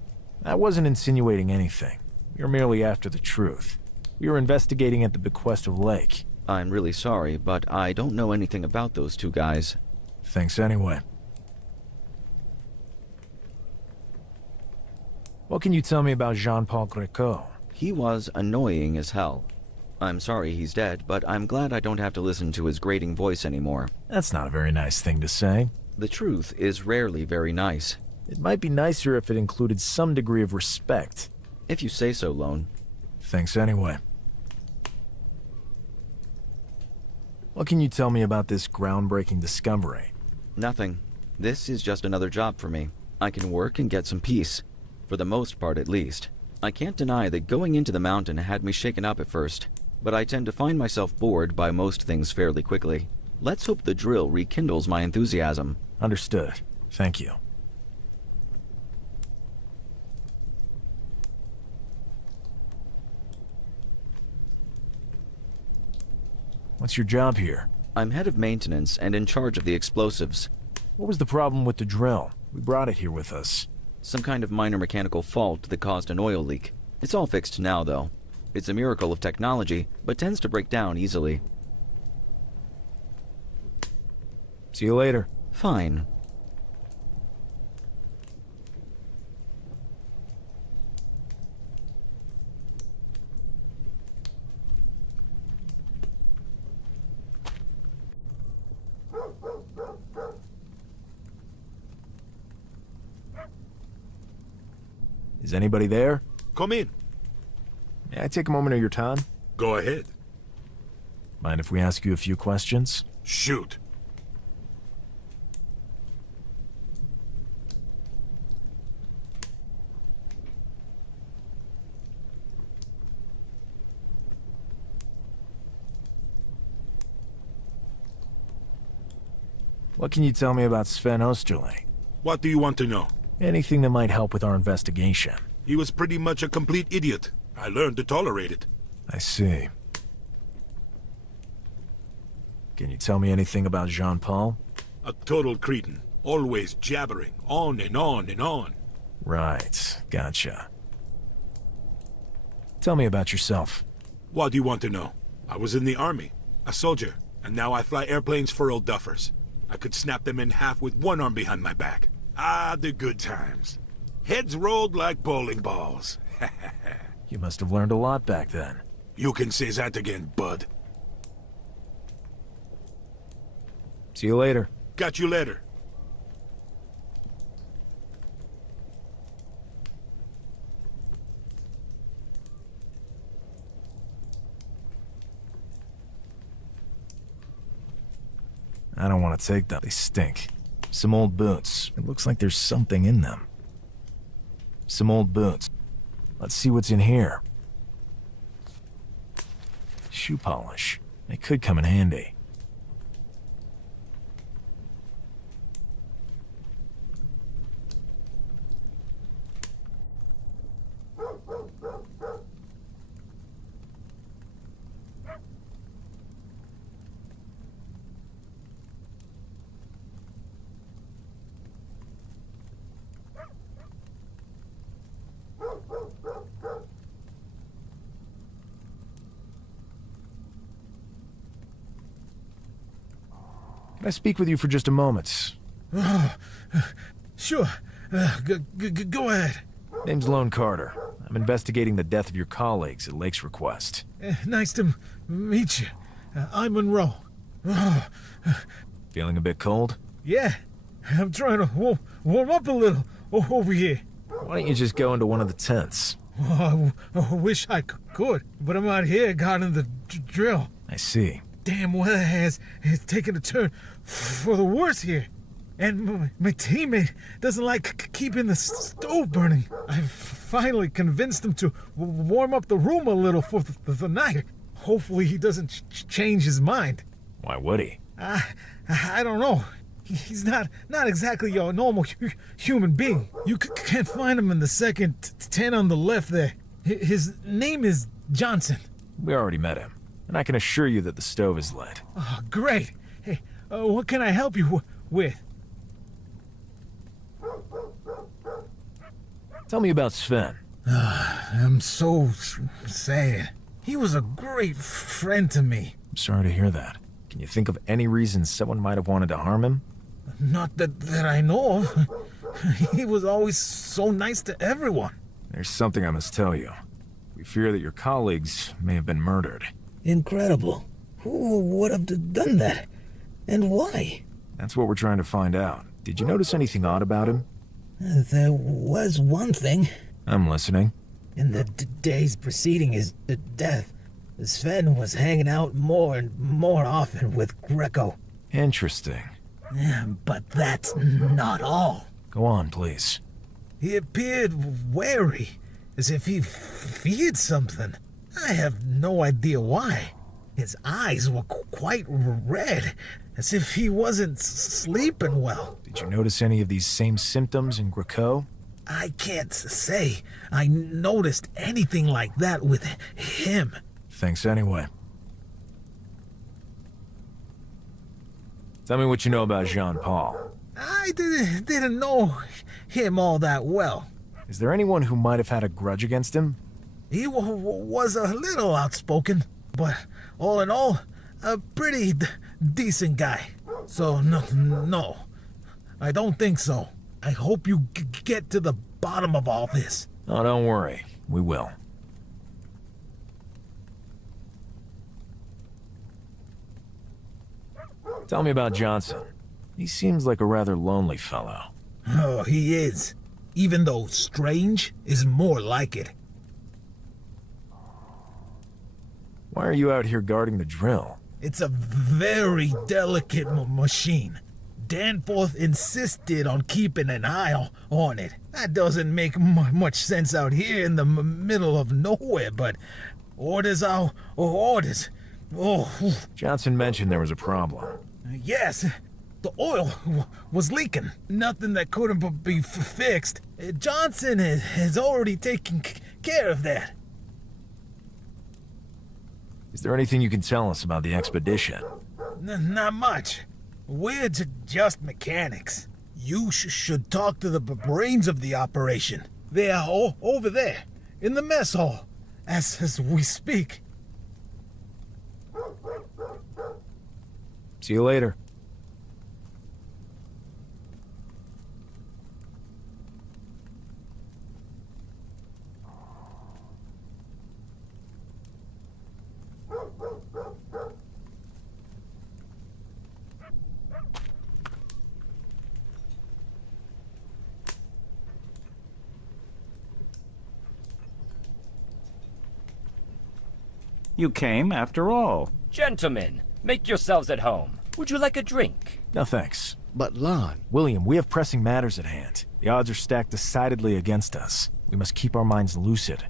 I wasn't insinuating anything. We were merely after the truth. We were investigating at the bequest of Lake. I'm really sorry, but I don't know anything about those 2 guys. Thanks anyway. What can you tell me about Jean-Paul Greco? He was annoying as hell. I'm sorry he's dead, but I'm glad I don't have to listen to his grating voice anymore. That's not a very nice thing to say. The truth is rarely very nice. It might be nicer if it included some degree of respect. If you say so, Lone. Thanks anyway. What can you tell me about this groundbreaking discovery? Nothing. This is just another job for me. I can work and get some peace. For the most part, at least. I can't deny that going into the mountain had me shaken up at first, but I tend to find myself bored by most things fairly quickly. Let's hope the drill rekindles my enthusiasm. Understood. Thank you. What's your job here? I'm head of maintenance and in charge of the explosives. What was the problem with the drill? We brought it here with us. Some kind of minor mechanical fault that caused an oil leak. It's all fixed now, though. It's a miracle of technology, but tends to break down easily. See you later. Fine. Is anybody there? Come in. May I take a moment of your time? Go ahead. Mind if we ask you a few questions? Shoot. What can you tell me about Sven Osterling? What do you want to know? Anything that might help with our investigation. He was pretty much a complete idiot. I learned to tolerate it. I see. Can you tell me anything about Jean-Paul? A total cretin. Always jabbering, on and on and on. Right, gotcha. Tell me about yourself. What do you want to know? I was in the army, a soldier, and now I fly airplanes for old duffers. I could snap them in half with one arm behind my back. Ah, the good times. Heads rolled like bowling balls. You must have learned a lot back then. You can say that again, bud. See you later. Got you later. I don't want to take them. They stink. Some old boots. It looks like there's something in them. Some old boots. Let's see what's in here. Shoe polish. It could come in handy. Can I speak with you for just a moment? Sure. Go ahead. Name's Lone Carter. I'm investigating the death of your colleagues at Lake's request. Nice to meet you. I'm Monroe. Feeling a bit cold? Yeah. I'm trying to warm up a little over here. Why don't you just go into one of the tents? I wish I could, but I'm out here guarding the drill. I see. Damn weather has taken a turn for the worse here. And my teammate doesn't like keeping the stove burning. I've finally convinced him to warm up the room a little for the night. Hopefully he doesn't change his mind. Why would he? I don't know. He's not exactly your normal human being. You can't find him in the second tent on the left there. His name is Johnson. We already met him. And I can assure you that the stove is lit. Oh, great. Hey, what can I help you with? Tell me about Sven. I'm so sad. He was a great friend to me. I'm sorry to hear that. Can you think of any reason someone might have wanted to harm him? Not that I know of. He was always so nice to everyone. There's something I must tell you. We fear that your colleagues may have been murdered. Incredible. Who would have done that? And why? That's what we're trying to find out. Did you notice anything odd about him? There was one thing. I'm listening. In the days preceding his death, Sven was hanging out more and more often with Greco. Interesting. But that's not all. Go on, please. He appeared wary, as if he feared something. I have no idea why. His eyes were quite red, as if he wasn't sleeping well. Did you notice any of these same symptoms in Greco? I can't say I noticed anything like that with him. Thanks anyway. Tell me what you know about Jean-Paul. I didn't know him all that well. Is there anyone who might have had a grudge against him? He was a little outspoken, but all in all, a pretty decent guy. So, no, I don't think so. I hope you get to the bottom of all this. Oh, don't worry. We will. Tell me about Johnson. He seems like a rather lonely fellow. Oh, he is. Even though strange is more like it. Why are you out here guarding the drill? It's a very delicate machine. Danforth insisted on keeping an eye on it. That doesn't make much sense out here in the middle of nowhere, but orders are orders. Oh. Johnson mentioned there was a problem. Yes, the oil was leaking. Nothing that couldn't be fixed. Johnson has already taken care of that. Is there anything you can tell us about the expedition? Not much. We're just mechanics. You should talk to the brains of the operation. They are over there, in the mess hall, as we speak. See you later. You came after all. Gentlemen, make yourselves at home. Would you like a drink? No thanks. But Lon... William, we have pressing matters at hand. The odds are stacked decidedly against us. We must keep our minds lucid.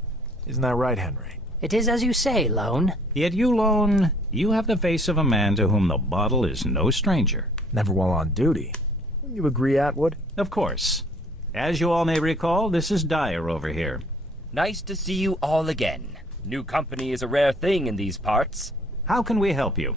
Isn't that right, Henry? It is as you say, Lone. Yet you, Lone, you have the face of a man to whom the bottle is no stranger. Never while on duty. Wouldn't you agree, Atwood? Of course. As you all may recall, this is Dyer over here. Nice to see you all again. New company is a rare thing in these parts. How can we help you?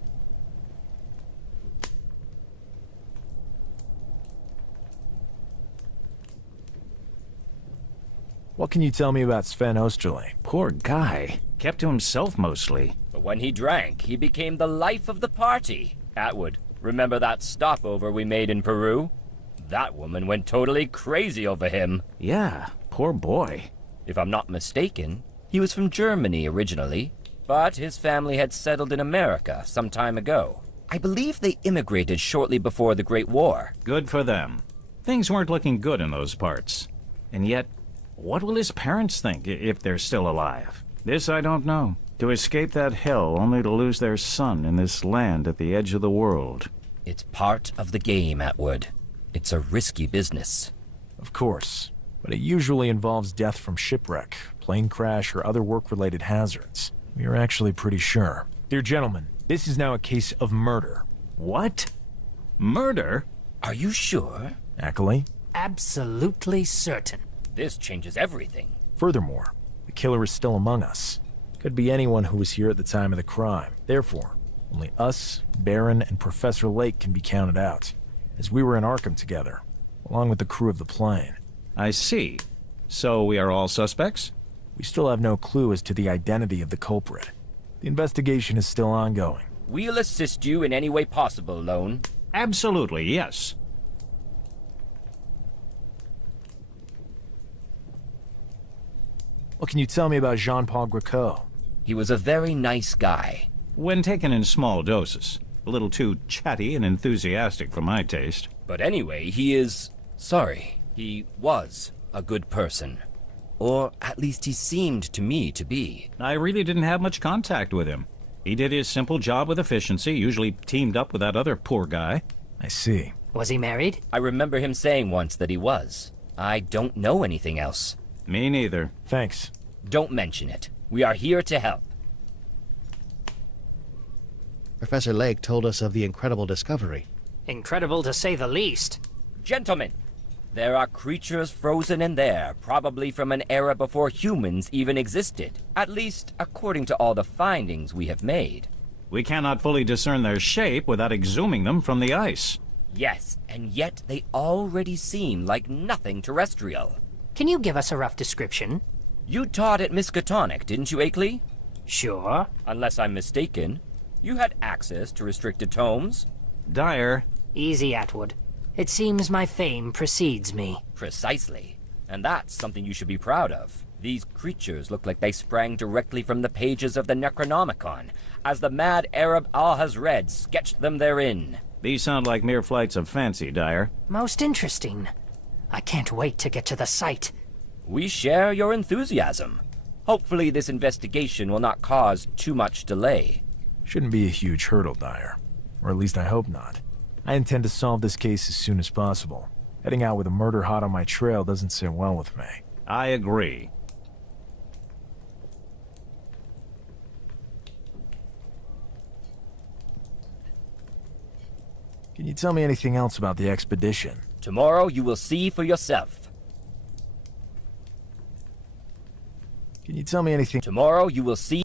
What can you tell me about Sven Osterling? Poor guy. Kept to himself mostly. But when he drank, he became the life of the party. Atwood, remember that stopover we made in Peru? That woman went totally crazy over him. Yeah, poor boy. If I'm not mistaken, he was from Germany originally, but his family had settled in America some time ago. I believe they immigrated shortly before the Great War. Good for them. Things weren't looking good in those parts. And yet, what will his parents think if they're still alive? This I don't know. To escape that hell only to lose their son in this land at the edge of the world. It's part of the game, Atwood. It's a risky business. Of course. But it usually involves death from shipwreck, plane crash, or other work-related hazards. We are actually pretty sure. Dear gentlemen, this is now a case of murder. What? Murder? Are you sure? Ackley? Absolutely certain. This changes everything. Furthermore, the killer is still among us. Could be anyone who was here at the time of the crime. Therefore, only us, Baron, and Professor Lake can be counted out, as we were in Arkham together, along with the crew of the plane. I see. So we are all suspects? We still have no clue as to the identity of the culprit. The investigation is still ongoing. We'll assist you in any way possible, Lone. Absolutely, yes. What can you tell me about Jean-Paul Greco? He was a very nice guy. When taken in small doses. A little too chatty and enthusiastic for my taste. But anyway, he was a good person. Or at least he seemed to me to be. I really didn't have much contact with him. He did his simple job with efficiency, usually teamed up with that other poor guy. I see. Was he married? I remember him saying once that he was. I don't know anything else. Me neither. Thanks. Don't mention it. We are here to help. Professor Lake told us of the incredible discovery. Incredible to say the least. Gentlemen, there are creatures frozen in there, probably from an era before humans even existed. At least, according to all the findings we have made. We cannot fully discern their shape without exhuming them from the ice. Yes, and yet they already seem like nothing terrestrial. Can you give us a rough description? You taught at Miskatonic, didn't you, Akeley? Sure. Unless I'm mistaken. You had access to restricted tomes? Dyer. Easy, Atwood. It seems my fame precedes me. Precisely. And that's something you should be proud of. These creatures look like they sprang directly from the pages of the Necronomicon, as the mad Arab Al-Hazred sketched them therein. These sound like mere flights of fancy, Dyer. Most interesting. I can't wait to get to the site. We share your enthusiasm. Hopefully this investigation will not cause too much delay. Shouldn't be a huge hurdle, Dyer. Or at least I hope not. I intend to solve this case as soon as possible. Heading out with a murder hot on my trail doesn't sit well with me. I agree. Can you tell me anything else about the expedition? Tomorrow you will see for yourself. Can you tell me anything? Tomorrow you will see.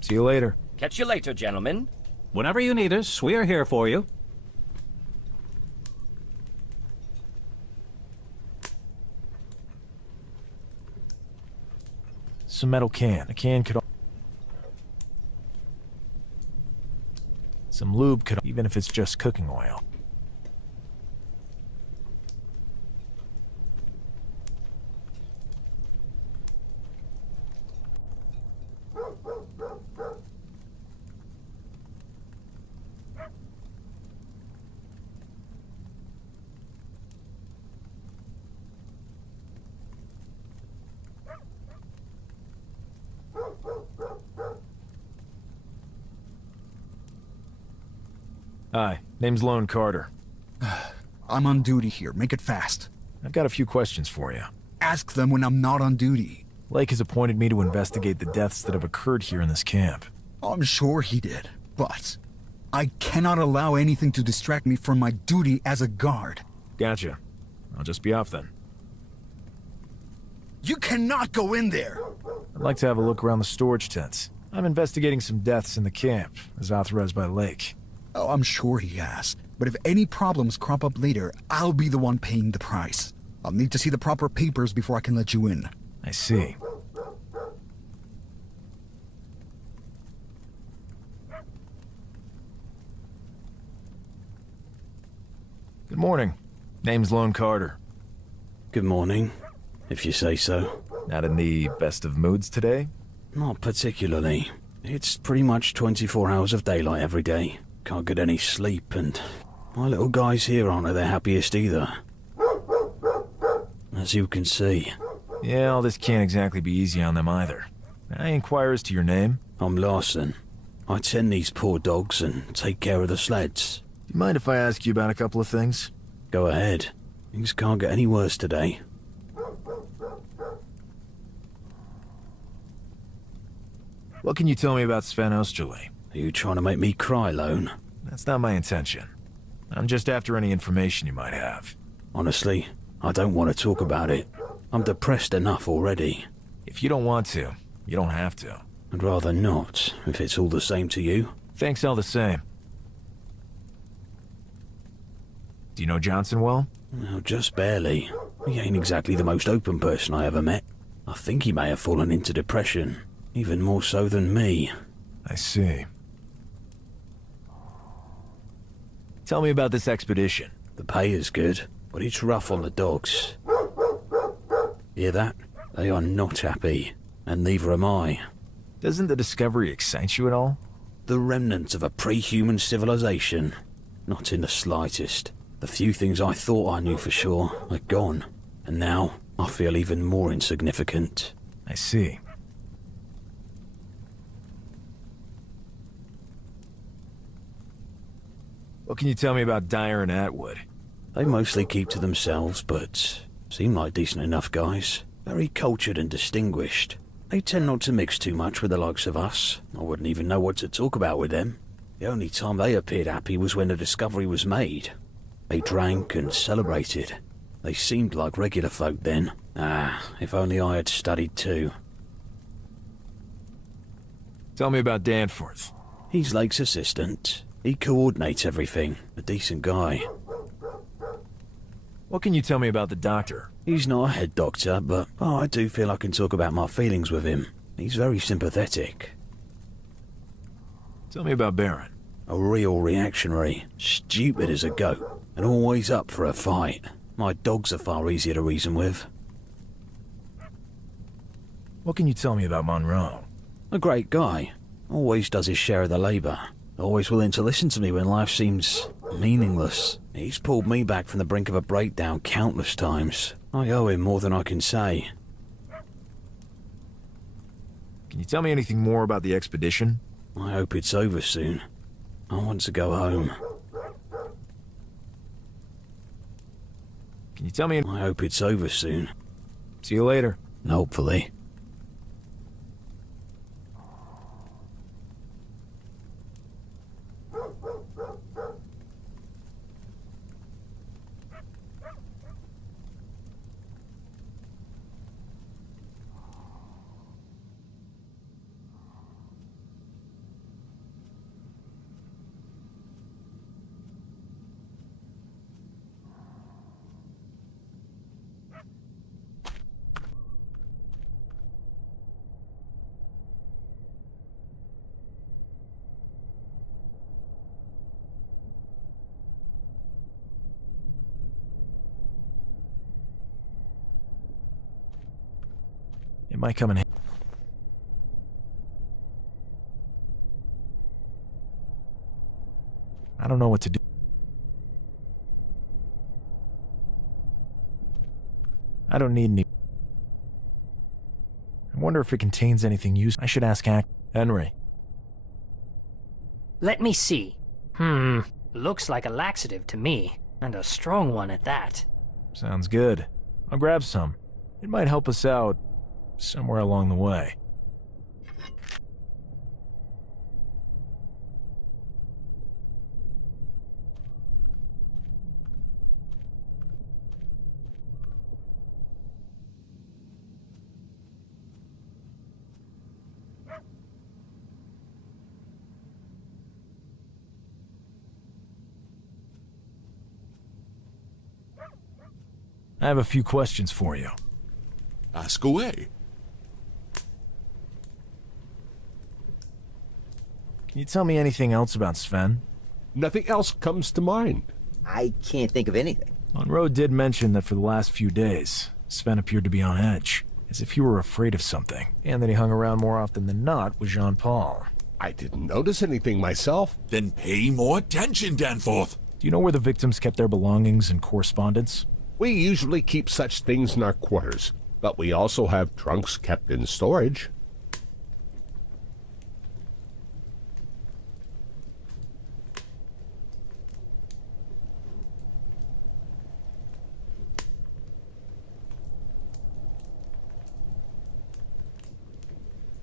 See you later. Catch you later, gentlemen. Whenever you need us, we are here for you. Some metal can. A can could... Some lube could... Even if it's just cooking oil. Hi, name's Lone Carter. I'm on duty here. Make it fast. I've got a few questions for you. Ask them when I'm not on duty. Lake has appointed me to investigate the deaths that have occurred here in this camp. I'm sure he did, but I cannot allow anything to distract me from my duty as a guard. Gotcha. I'll just be off then. You cannot go in there! I'd like to have a look around the storage tents. I'm investigating some deaths in the camp, as authorized by Lake. Oh, I'm sure he has. But if any problems crop up later, I'll be the one paying the price. I'll need to see the proper papers before I can let you in. I see. Good morning. Name's Lone Carter. Good morning, if you say so. Not in the best of moods today? Not particularly. It's pretty much 24 hours of daylight every day. Can't get any sleep, and my little guys here aren't at their happiest either. As you can see. Yeah, all this can't exactly be easy on them either. May I inquire as to your name? I'm Larson. I tend these poor dogs and take care of the sleds. Do you mind if I ask you about a couple of things? Go ahead. Things can't get any worse today. What can you tell me about Sven Osterley? Are you trying to make me cry, Lone? That's not my intention. I'm just after any information you might have. Honestly, I don't want to talk about it. I'm depressed enough already. If you don't want to, you don't have to. I'd rather not, if it's all the same to you. Thanks all the same. Do you know Johnson well? Well, just barely. He ain't exactly the most open person I ever met. I think he may have fallen into depression, even more so than me. I see. Tell me about this expedition. The pay is good, but it's rough on the dogs. Hear that? They are not happy, and neither am I. Doesn't the discovery excite you at all? The remnants of a pre-human civilization? Not in the slightest. The few things I thought I knew for sure are gone, and now I feel even more insignificant. I see. What can you tell me about Dyer and Atwood? They mostly keep to themselves, but seem like decent enough guys. Very cultured and distinguished. They tend not to mix too much with the likes of us. I wouldn't even know what to talk about with them. The only time they appeared happy was when the discovery was made. They drank and celebrated. They seemed like regular folk then. Ah, if only I had studied too. Tell me about Danforth. He's Lake's assistant. He coordinates everything. A decent guy. What can you tell me about the doctor? He's not a head doctor, but I do feel I can talk about my feelings with him. He's very sympathetic. Tell me about Baron. A real reactionary. Stupid as a goat. And always up for a fight. My dogs are far easier to reason with. What can you tell me about Monroe? A great guy. Always does his share of the labor. Always willing to listen to me when life seems meaningless. He's pulled me back from the brink of a breakdown countless times. I owe him more than I can say. Can you tell me anything more about the expedition? I hope it's over soon. I want to go home. Can you tell me? I hope it's over soon. See you later. Hopefully. It might come in handy. I don't know what to do. I don't need any. I wonder if it contains anything useful. I should ask Henry. Let me see. Looks like a laxative to me, and a strong one at that. Sounds good. I'll grab some. It might help us out somewhere along the way. I have a few questions for you. Ask away. Can you tell me anything else about Sven? Nothing else comes to mind. I can't think of anything. Monroe did mention that for the last few days, Sven appeared to be on edge, as if he were afraid of something, and that he hung around more often than not with Jean-Paul. I didn't notice anything myself. Then pay more attention, Danforth. Do you know where the victims kept their belongings and correspondence? We usually keep such things in our quarters, but we also have trunks kept in storage.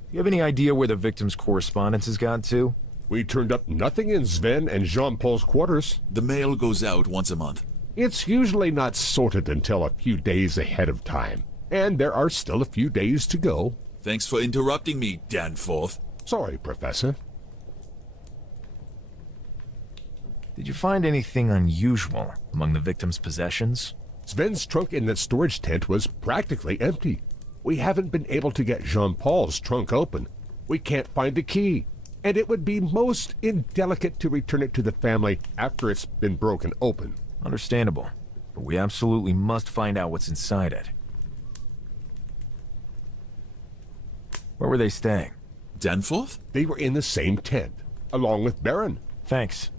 Do you have any idea where the victims' correspondence has gone to? We turned up nothing in Sven and Jean-Paul's quarters. The mail goes out once a month. It's usually not sorted until a few days ahead of time, and there are still a few days to go. Thanks for interrupting me, Danforth. Sorry, Professor. Did you find anything unusual among the victims' possessions? Sven's trunk in the storage tent was practically empty. We haven't been able to get Jean-Paul's trunk open. We can't find the key, and it would be most indelicate to return it to the family after it's been broken open. Understandable, but we absolutely must find out what's inside it. Where were they staying? Danforth? They were in the same tent, along with Baron. Thanks.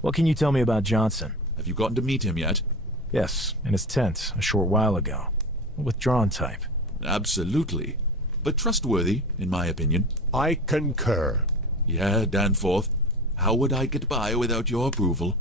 What can you tell me about Johnson? Have you gotten to meet him yet? Yes, in his tent a short while ago. A withdrawn type. Absolutely. But trustworthy, in my opinion. I concur. Yeah, Danforth. How would I get by without your approval?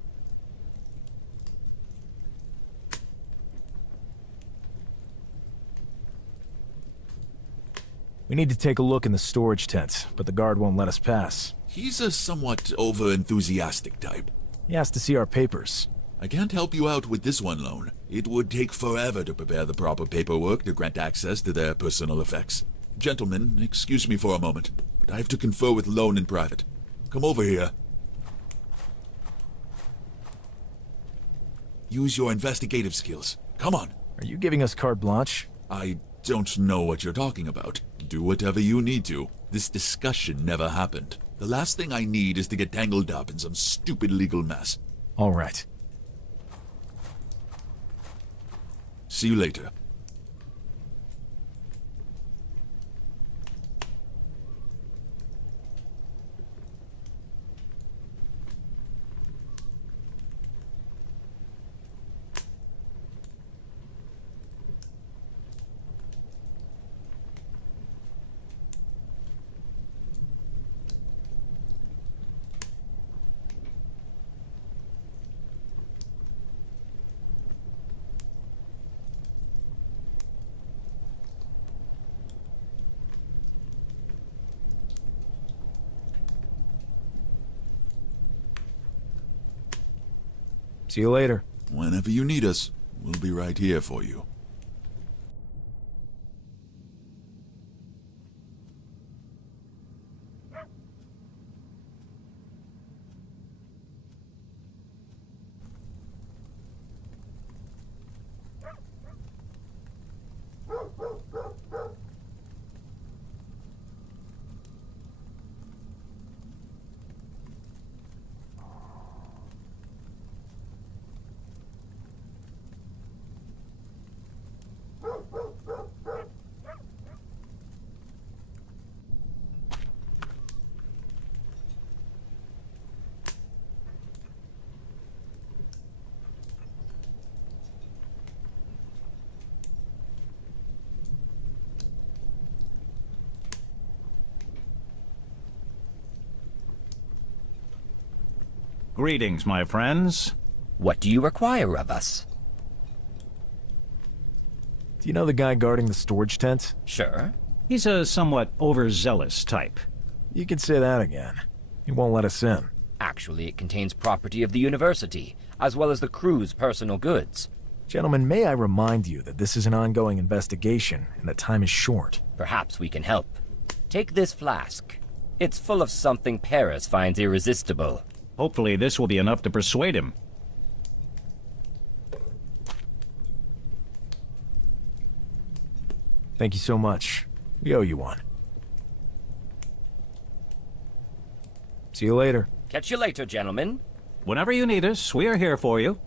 We need to take a look in the storage tent, but the guard won't let us pass. He's a somewhat over-enthusiastic type. He has to see our papers. I can't help you out with this one loan. It would take forever to prepare the proper paperwork to grant access to their personal effects. Gentlemen, excuse me for a moment, but I have to confer with Lone in private. Come over here. Use your investigative skills. Come on. Are you giving us carte blanche? I don't know what you're talking about. Do whatever you need to. This discussion never happened. The last thing I need is to get tangled up in some stupid legal mess. All right. See you later. See you later. Whenever you need us, we'll be right here for you. Greetings, my friends. What do you require of us? Do you know the guy guarding the storage tent? Sure. He's a somewhat overzealous type. You can say that again. He won't let us in. Actually, it contains property of the university, as well as the crew's personal goods. Gentlemen, may I remind you that this is an ongoing investigation and that time is short. Perhaps we can help. Take this flask. It's full of something Paris finds irresistible. Hopefully this will be enough to persuade him. Thank you so much. We owe you one. See you later. Catch you later, gentlemen. Whenever you need us, we are here for you.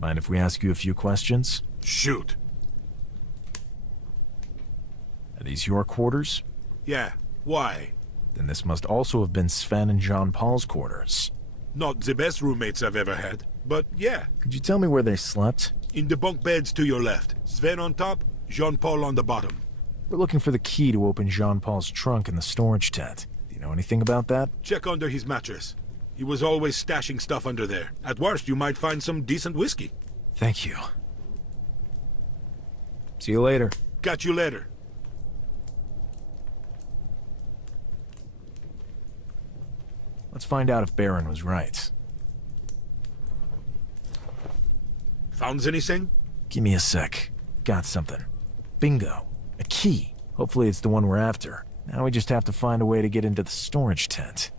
Mind if we ask you a few questions? Shoot. Are these your quarters? Yeah, why? Then this must also have been Sven and Jean-Paul's quarters. Not the best roommates I've ever had, but yeah. Could you tell me where they slept? In the bunk beds to your left. Sven on top, Jean-Paul on the bottom. We're looking for the key to open Jean-Paul's trunk in the storage tent. Do you know anything about that? Check under his mattress. He was always stashing stuff under there. At worst, you might find some decent whiskey. Thank you. See you later. Catch you later. Let's find out if Baron was right. Found anything? Give me a sec. Got something. Bingo. A key. key. Hopefully it's the one we're after. Now we just have to find a way to get into the storage tent.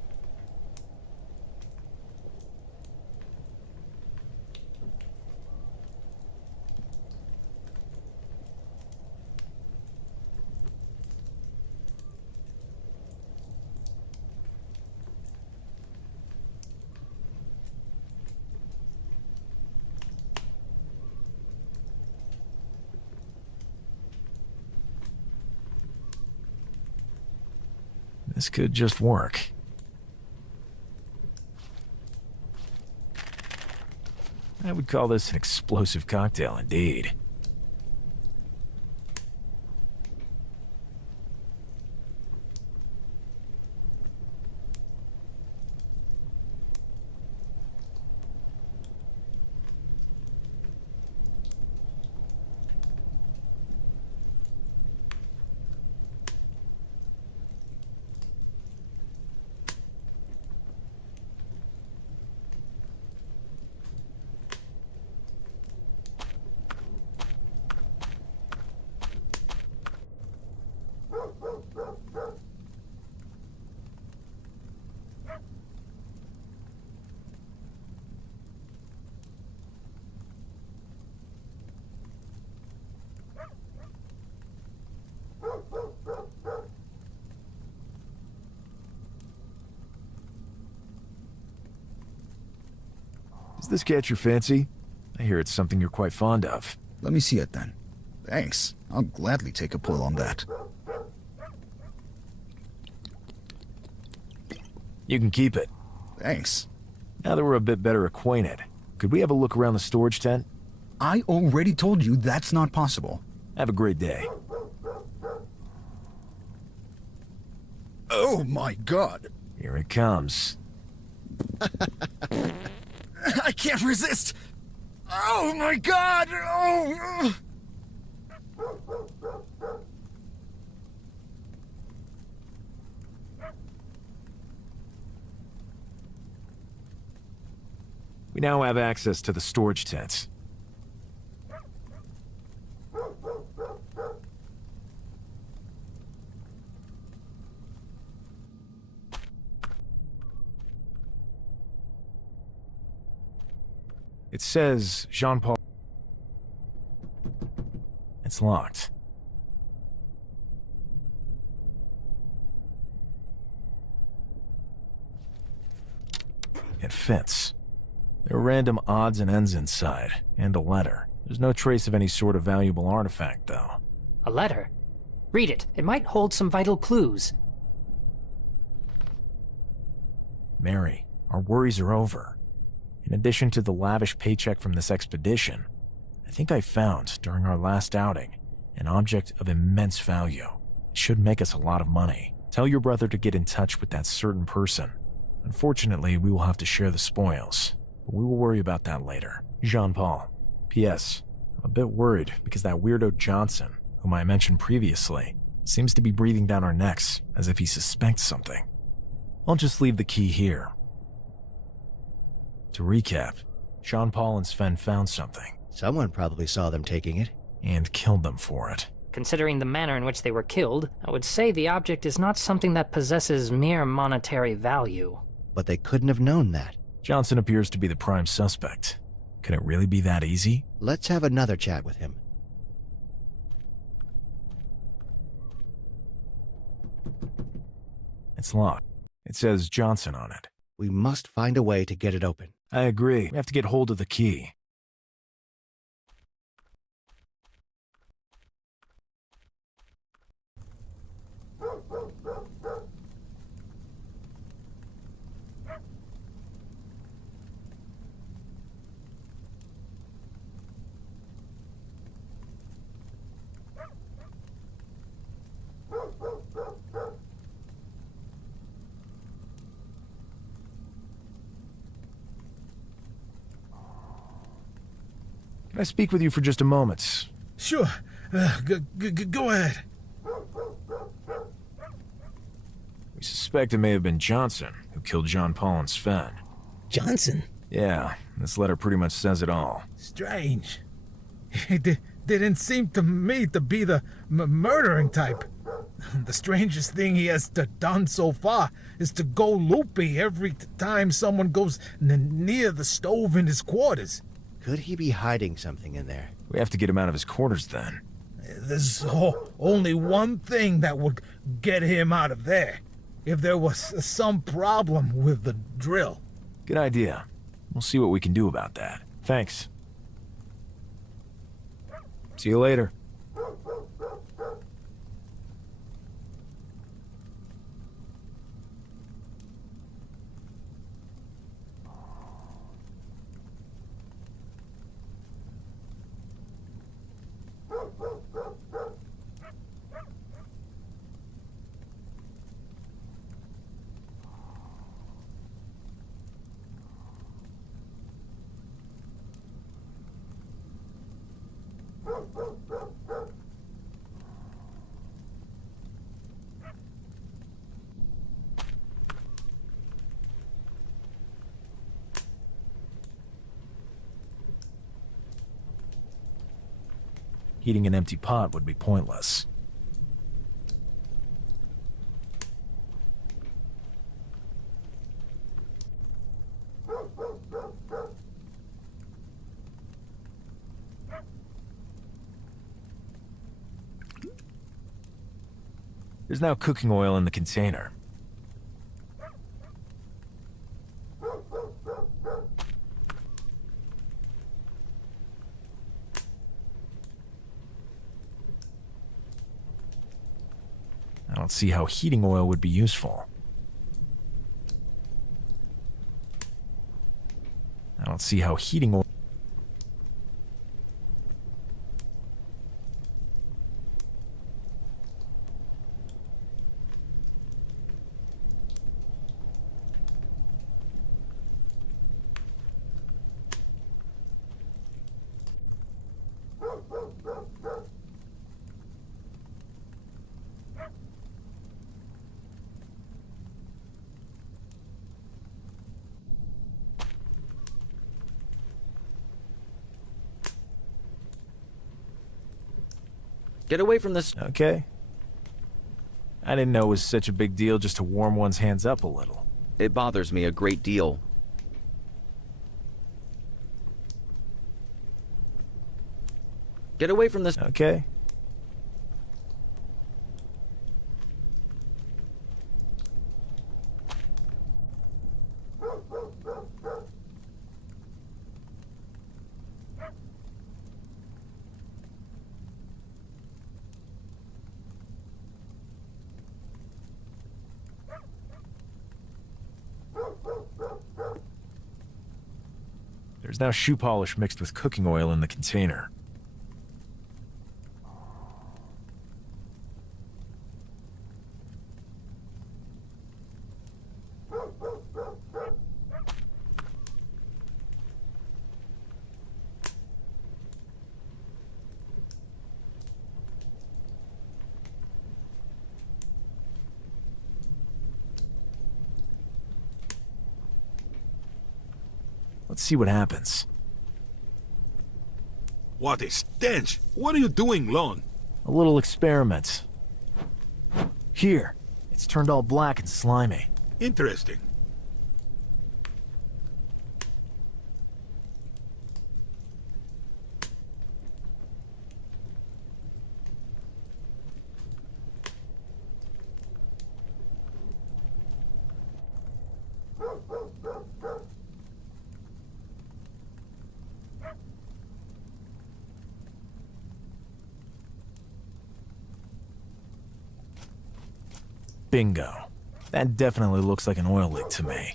This could just work. I would call this an explosive cocktail indeed. Does this catch your fancy? I hear it's something you're quite fond of. Let me see it then. Thanks. I'll gladly take a pull on that. You can keep it. Thanks. Now that we're a bit better acquainted, could we have a look around the storage tent? I already told you that's not possible. Have a great day. Oh my god. Here it comes. I can't resist! Oh my god! Oh! We now have access to the storage tents. It says Jean-Paul. It's locked. It fits. There are random odds and ends inside, and a letter. There's no trace of any sort of valuable artifact, though. A letter? Read it. It might hold some vital clues. Mary, our worries are over. In addition to the lavish paycheck from this expedition, I think I found, during our last outing, an object of immense value. It should make us a lot of money. Tell your brother to get in touch with that certain person. Unfortunately, we will have to share the spoils, but we will worry about that later. Jean-Paul. P.S. I'm a bit worried because that weirdo Johnson, whom I mentioned previously, seems to be breathing down our necks as if he suspects something. I'll just leave the key here. To recap, Jean-Paul and Sven found something. Someone probably saw them taking it. And killed them for it. Considering the manner in which they were killed, I would say the object is not something that possesses mere monetary value. But they couldn't have known that. Johnson appears to be the prime suspect. Can it really be that easy? Let's have another chat with him. It's locked. It says Johnson on it. We must find a way to get it open. I agree. We have to get hold of the key. Can I speak with you for just a moment? Sure. Go ahead. We suspect it may have been Johnson who killed Jean-Paul and Sven. Johnson? Yeah, this letter pretty much says it all. Strange. didn't seem to me to be the murdering type. The strangest thing he has done so far is to go loopy every time someone goes near the stove in his quarters. Could he be hiding something in there? We have to get him out of his quarters then. There's only one thing that would get him out of there. If there was some problem with the drill. Good idea. We'll see what we can do about that. Thanks. See you later. Heating an empty pot would be pointless. There's now cooking oil in the container. I don't see how heating oil would be useful. I don't see how heating oil... Get away from this. Okay. I didn't know it was such a big deal just to warm one's hands up a little. It bothers me a great deal. Get away from this. Okay. There's now shoe polish mixed with cooking oil in the container. Let's see what happens. What a stench! What are you doing, Lon? A little experiment. Here, it's turned all black and slimy. Interesting. Bingo. That definitely looks like an oil leak to me.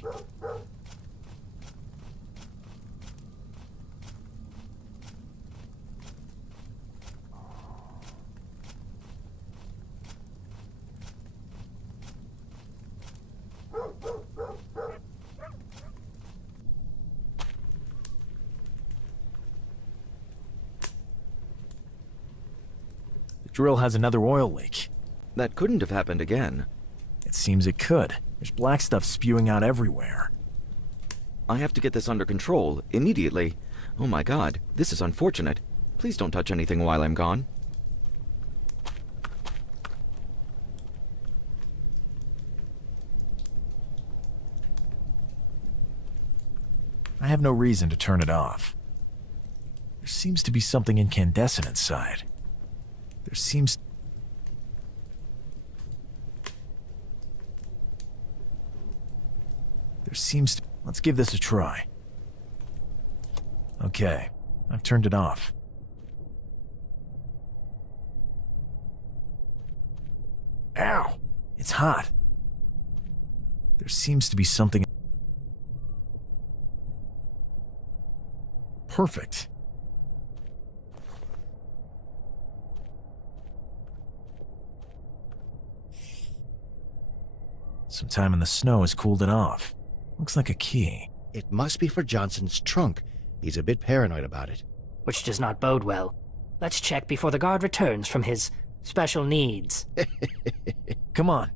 The drill has another oil leak. That couldn't have happened again. It seems it could. There's black stuff spewing out everywhere. I have to get this under control, immediately. Oh my god, this is unfortunate. Please don't touch anything while I'm gone. I have no reason to turn it off. There seems to be something incandescent inside. There seems... Let's give this a try. Okay, I've turned it off. Ow! It's hot. There seems to be something... Perfect. Some time in the snow has cooled it off. Looks like a key. It must be for Johnson's trunk. He's a bit paranoid about it. Which does not bode well. Let's check before the guard returns from his special needs. Come on.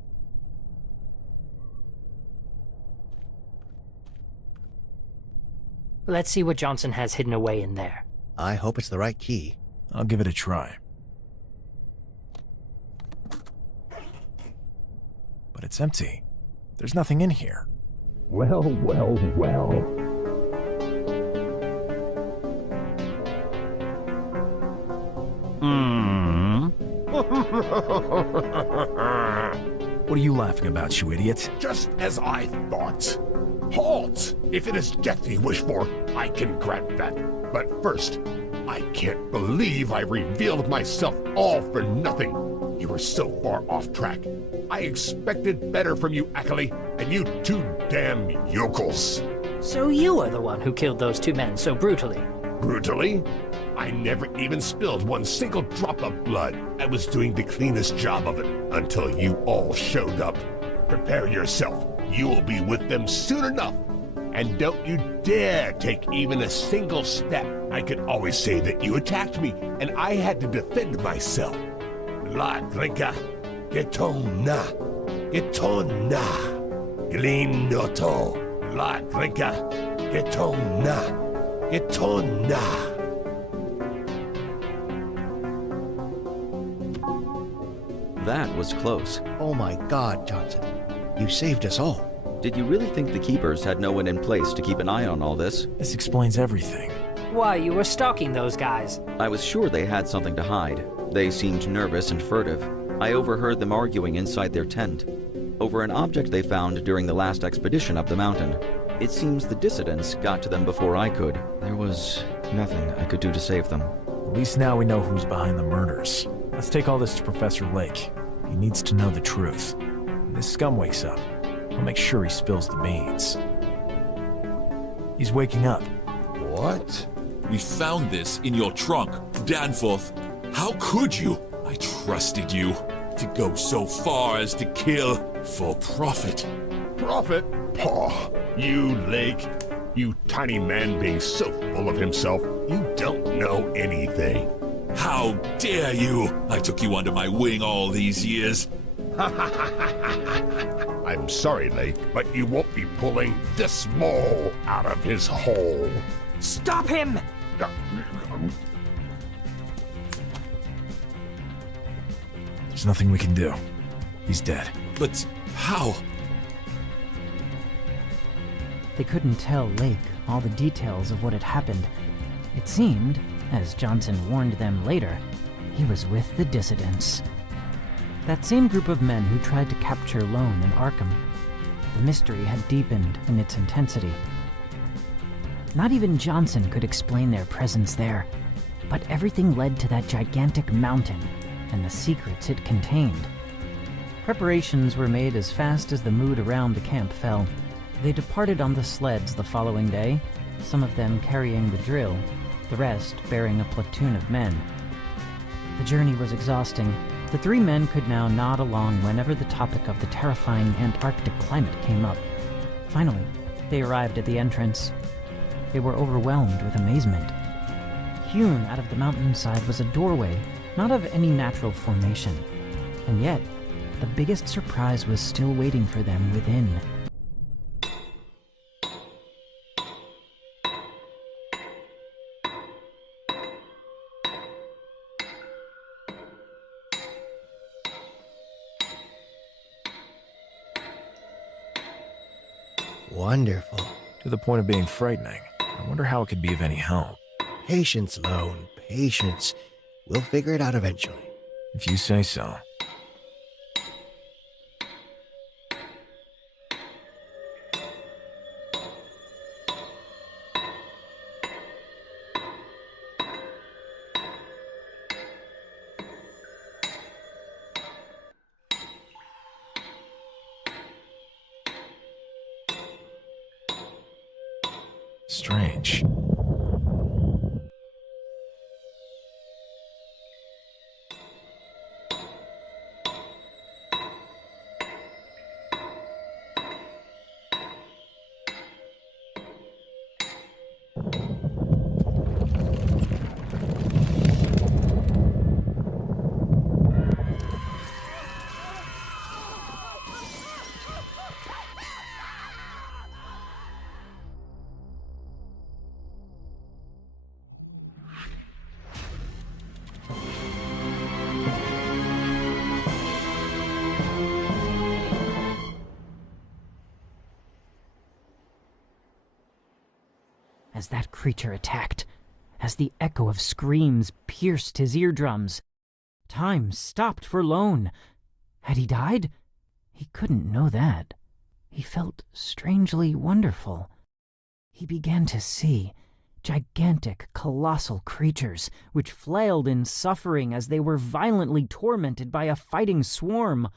Let's see what Johnson has hidden away in there. I hope it's the right key. I'll give it a try. But it's empty. There's nothing in here. Well, well, well. What are you laughing about, you idiot? Just as I thought. Halt! If it is death you wish for, I can grant that. But first, I can't believe I revealed myself all for nothing. You were so far off track. I expected better from you, Ackley, and you two damn yokels. So you are the one who killed those two men so brutally? Brutally? I never even spilled one single drop of blood. I was doing the cleanest job of it until you all showed up. Prepare yourself. You will be with them soon enough. And don't you dare take even a single step. I could always say that you attacked me, and I had to defend myself. La Grinka, Getona, Getona, Glinoto, La Grinka, Getona, Getona. That was close. Oh my God, Johnson. You saved us all. Did you really think the Keepers had no one in place to keep an eye on all this? This explains everything. Why, you were stalking those guys. I was sure they had something to hide. They seemed nervous and furtive. I overheard them arguing inside their tent over an object they found during the last expedition up the mountain. It seems the dissidents got to them before I could. There was nothing I could do to save them. At least now we know who's behind the murders. Let's take all this to Professor Lake. He needs to know the truth. When this scum wakes up, I'll make sure he spills the beans. He's waking up. What? We found this in your trunk, Danforth. How could you? I trusted you to go so far as to kill for profit. Profit? Paw, you Lake. You tiny man being so full of himself. You don't know anything. How dare you! I took you under my wing all these years. I'm sorry, Lake, but you won't be pulling this mole out of his hole. Stop him! There's nothing we can do. He's dead. But how? They couldn't tell Lake all the details of what had happened. It seemed, as Johnson warned them later, he was with the dissidents. That same group of men who tried to capture Lone in Arkham. The mystery had deepened in its intensity. Not even Johnson could explain their presence there, but everything led to that gigantic mountain and the secrets it contained. Preparations were made as fast as the mood around the camp fell. They departed on the sleds the following day, some of them carrying the drill, the rest bearing a platoon of men. The journey was exhausting. The three men could now nod along whenever the topic of the terrifying Antarctic climate came up. Finally, they arrived at the entrance. They were overwhelmed with amazement. Hewn out of the mountainside was a doorway, not of any natural formation. And yet, the biggest surprise was still waiting for them within. Wonderful. To the point of being frightening. I wonder how it could be of any help. Patience, Lone. Patience. We'll figure it out eventually. If you say so. Strange. As that creature attacked, as the echo of screams pierced his eardrums, time stopped for Lone. Had he died? He couldn't know that. He felt strangely wonderful. He began to see gigantic, colossal creatures which flailed in suffering as they were violently tormented by a fighting swarm.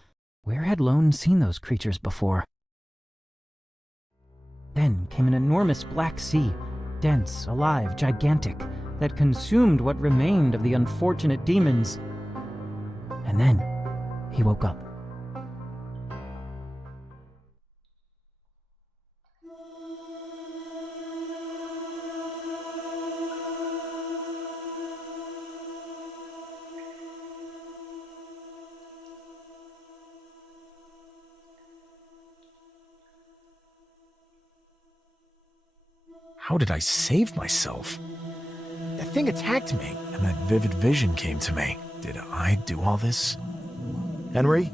Where had Lone seen those creatures before? Then came an enormous black sea, dense, alive, gigantic, that consumed what remained of the unfortunate demons. And then he woke up. How did I save myself? That thing attacked me, and that vivid vision came to me. Did I do all this? Henry?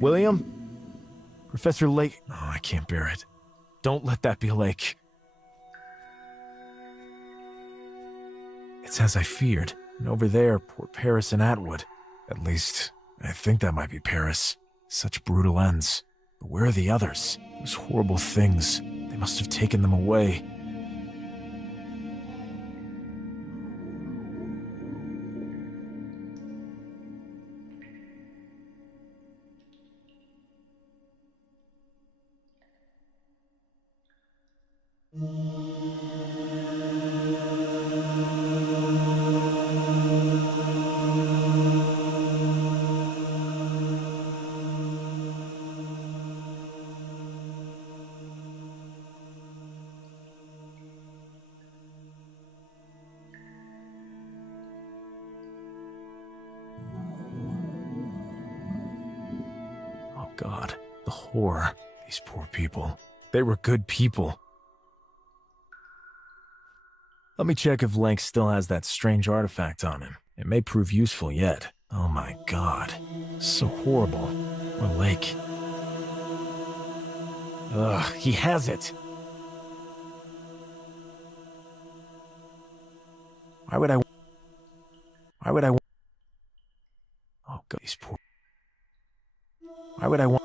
William? Professor Lake? Oh, I can't bear it. Don't let that be Lake. It's as I feared. And over there, poor Paris and Atwood. At least, I think that might be Paris. Such brutal ends. But where are the others? Those horrible things. They must have taken them away. God, the horror. These poor people. They were good people. Let me check if Lank still has that strange artifact on him. It may prove useful yet. Oh my God. So horrible. Or Lake. Ugh, he has it. Why would I... Oh God, these poor... Why would I want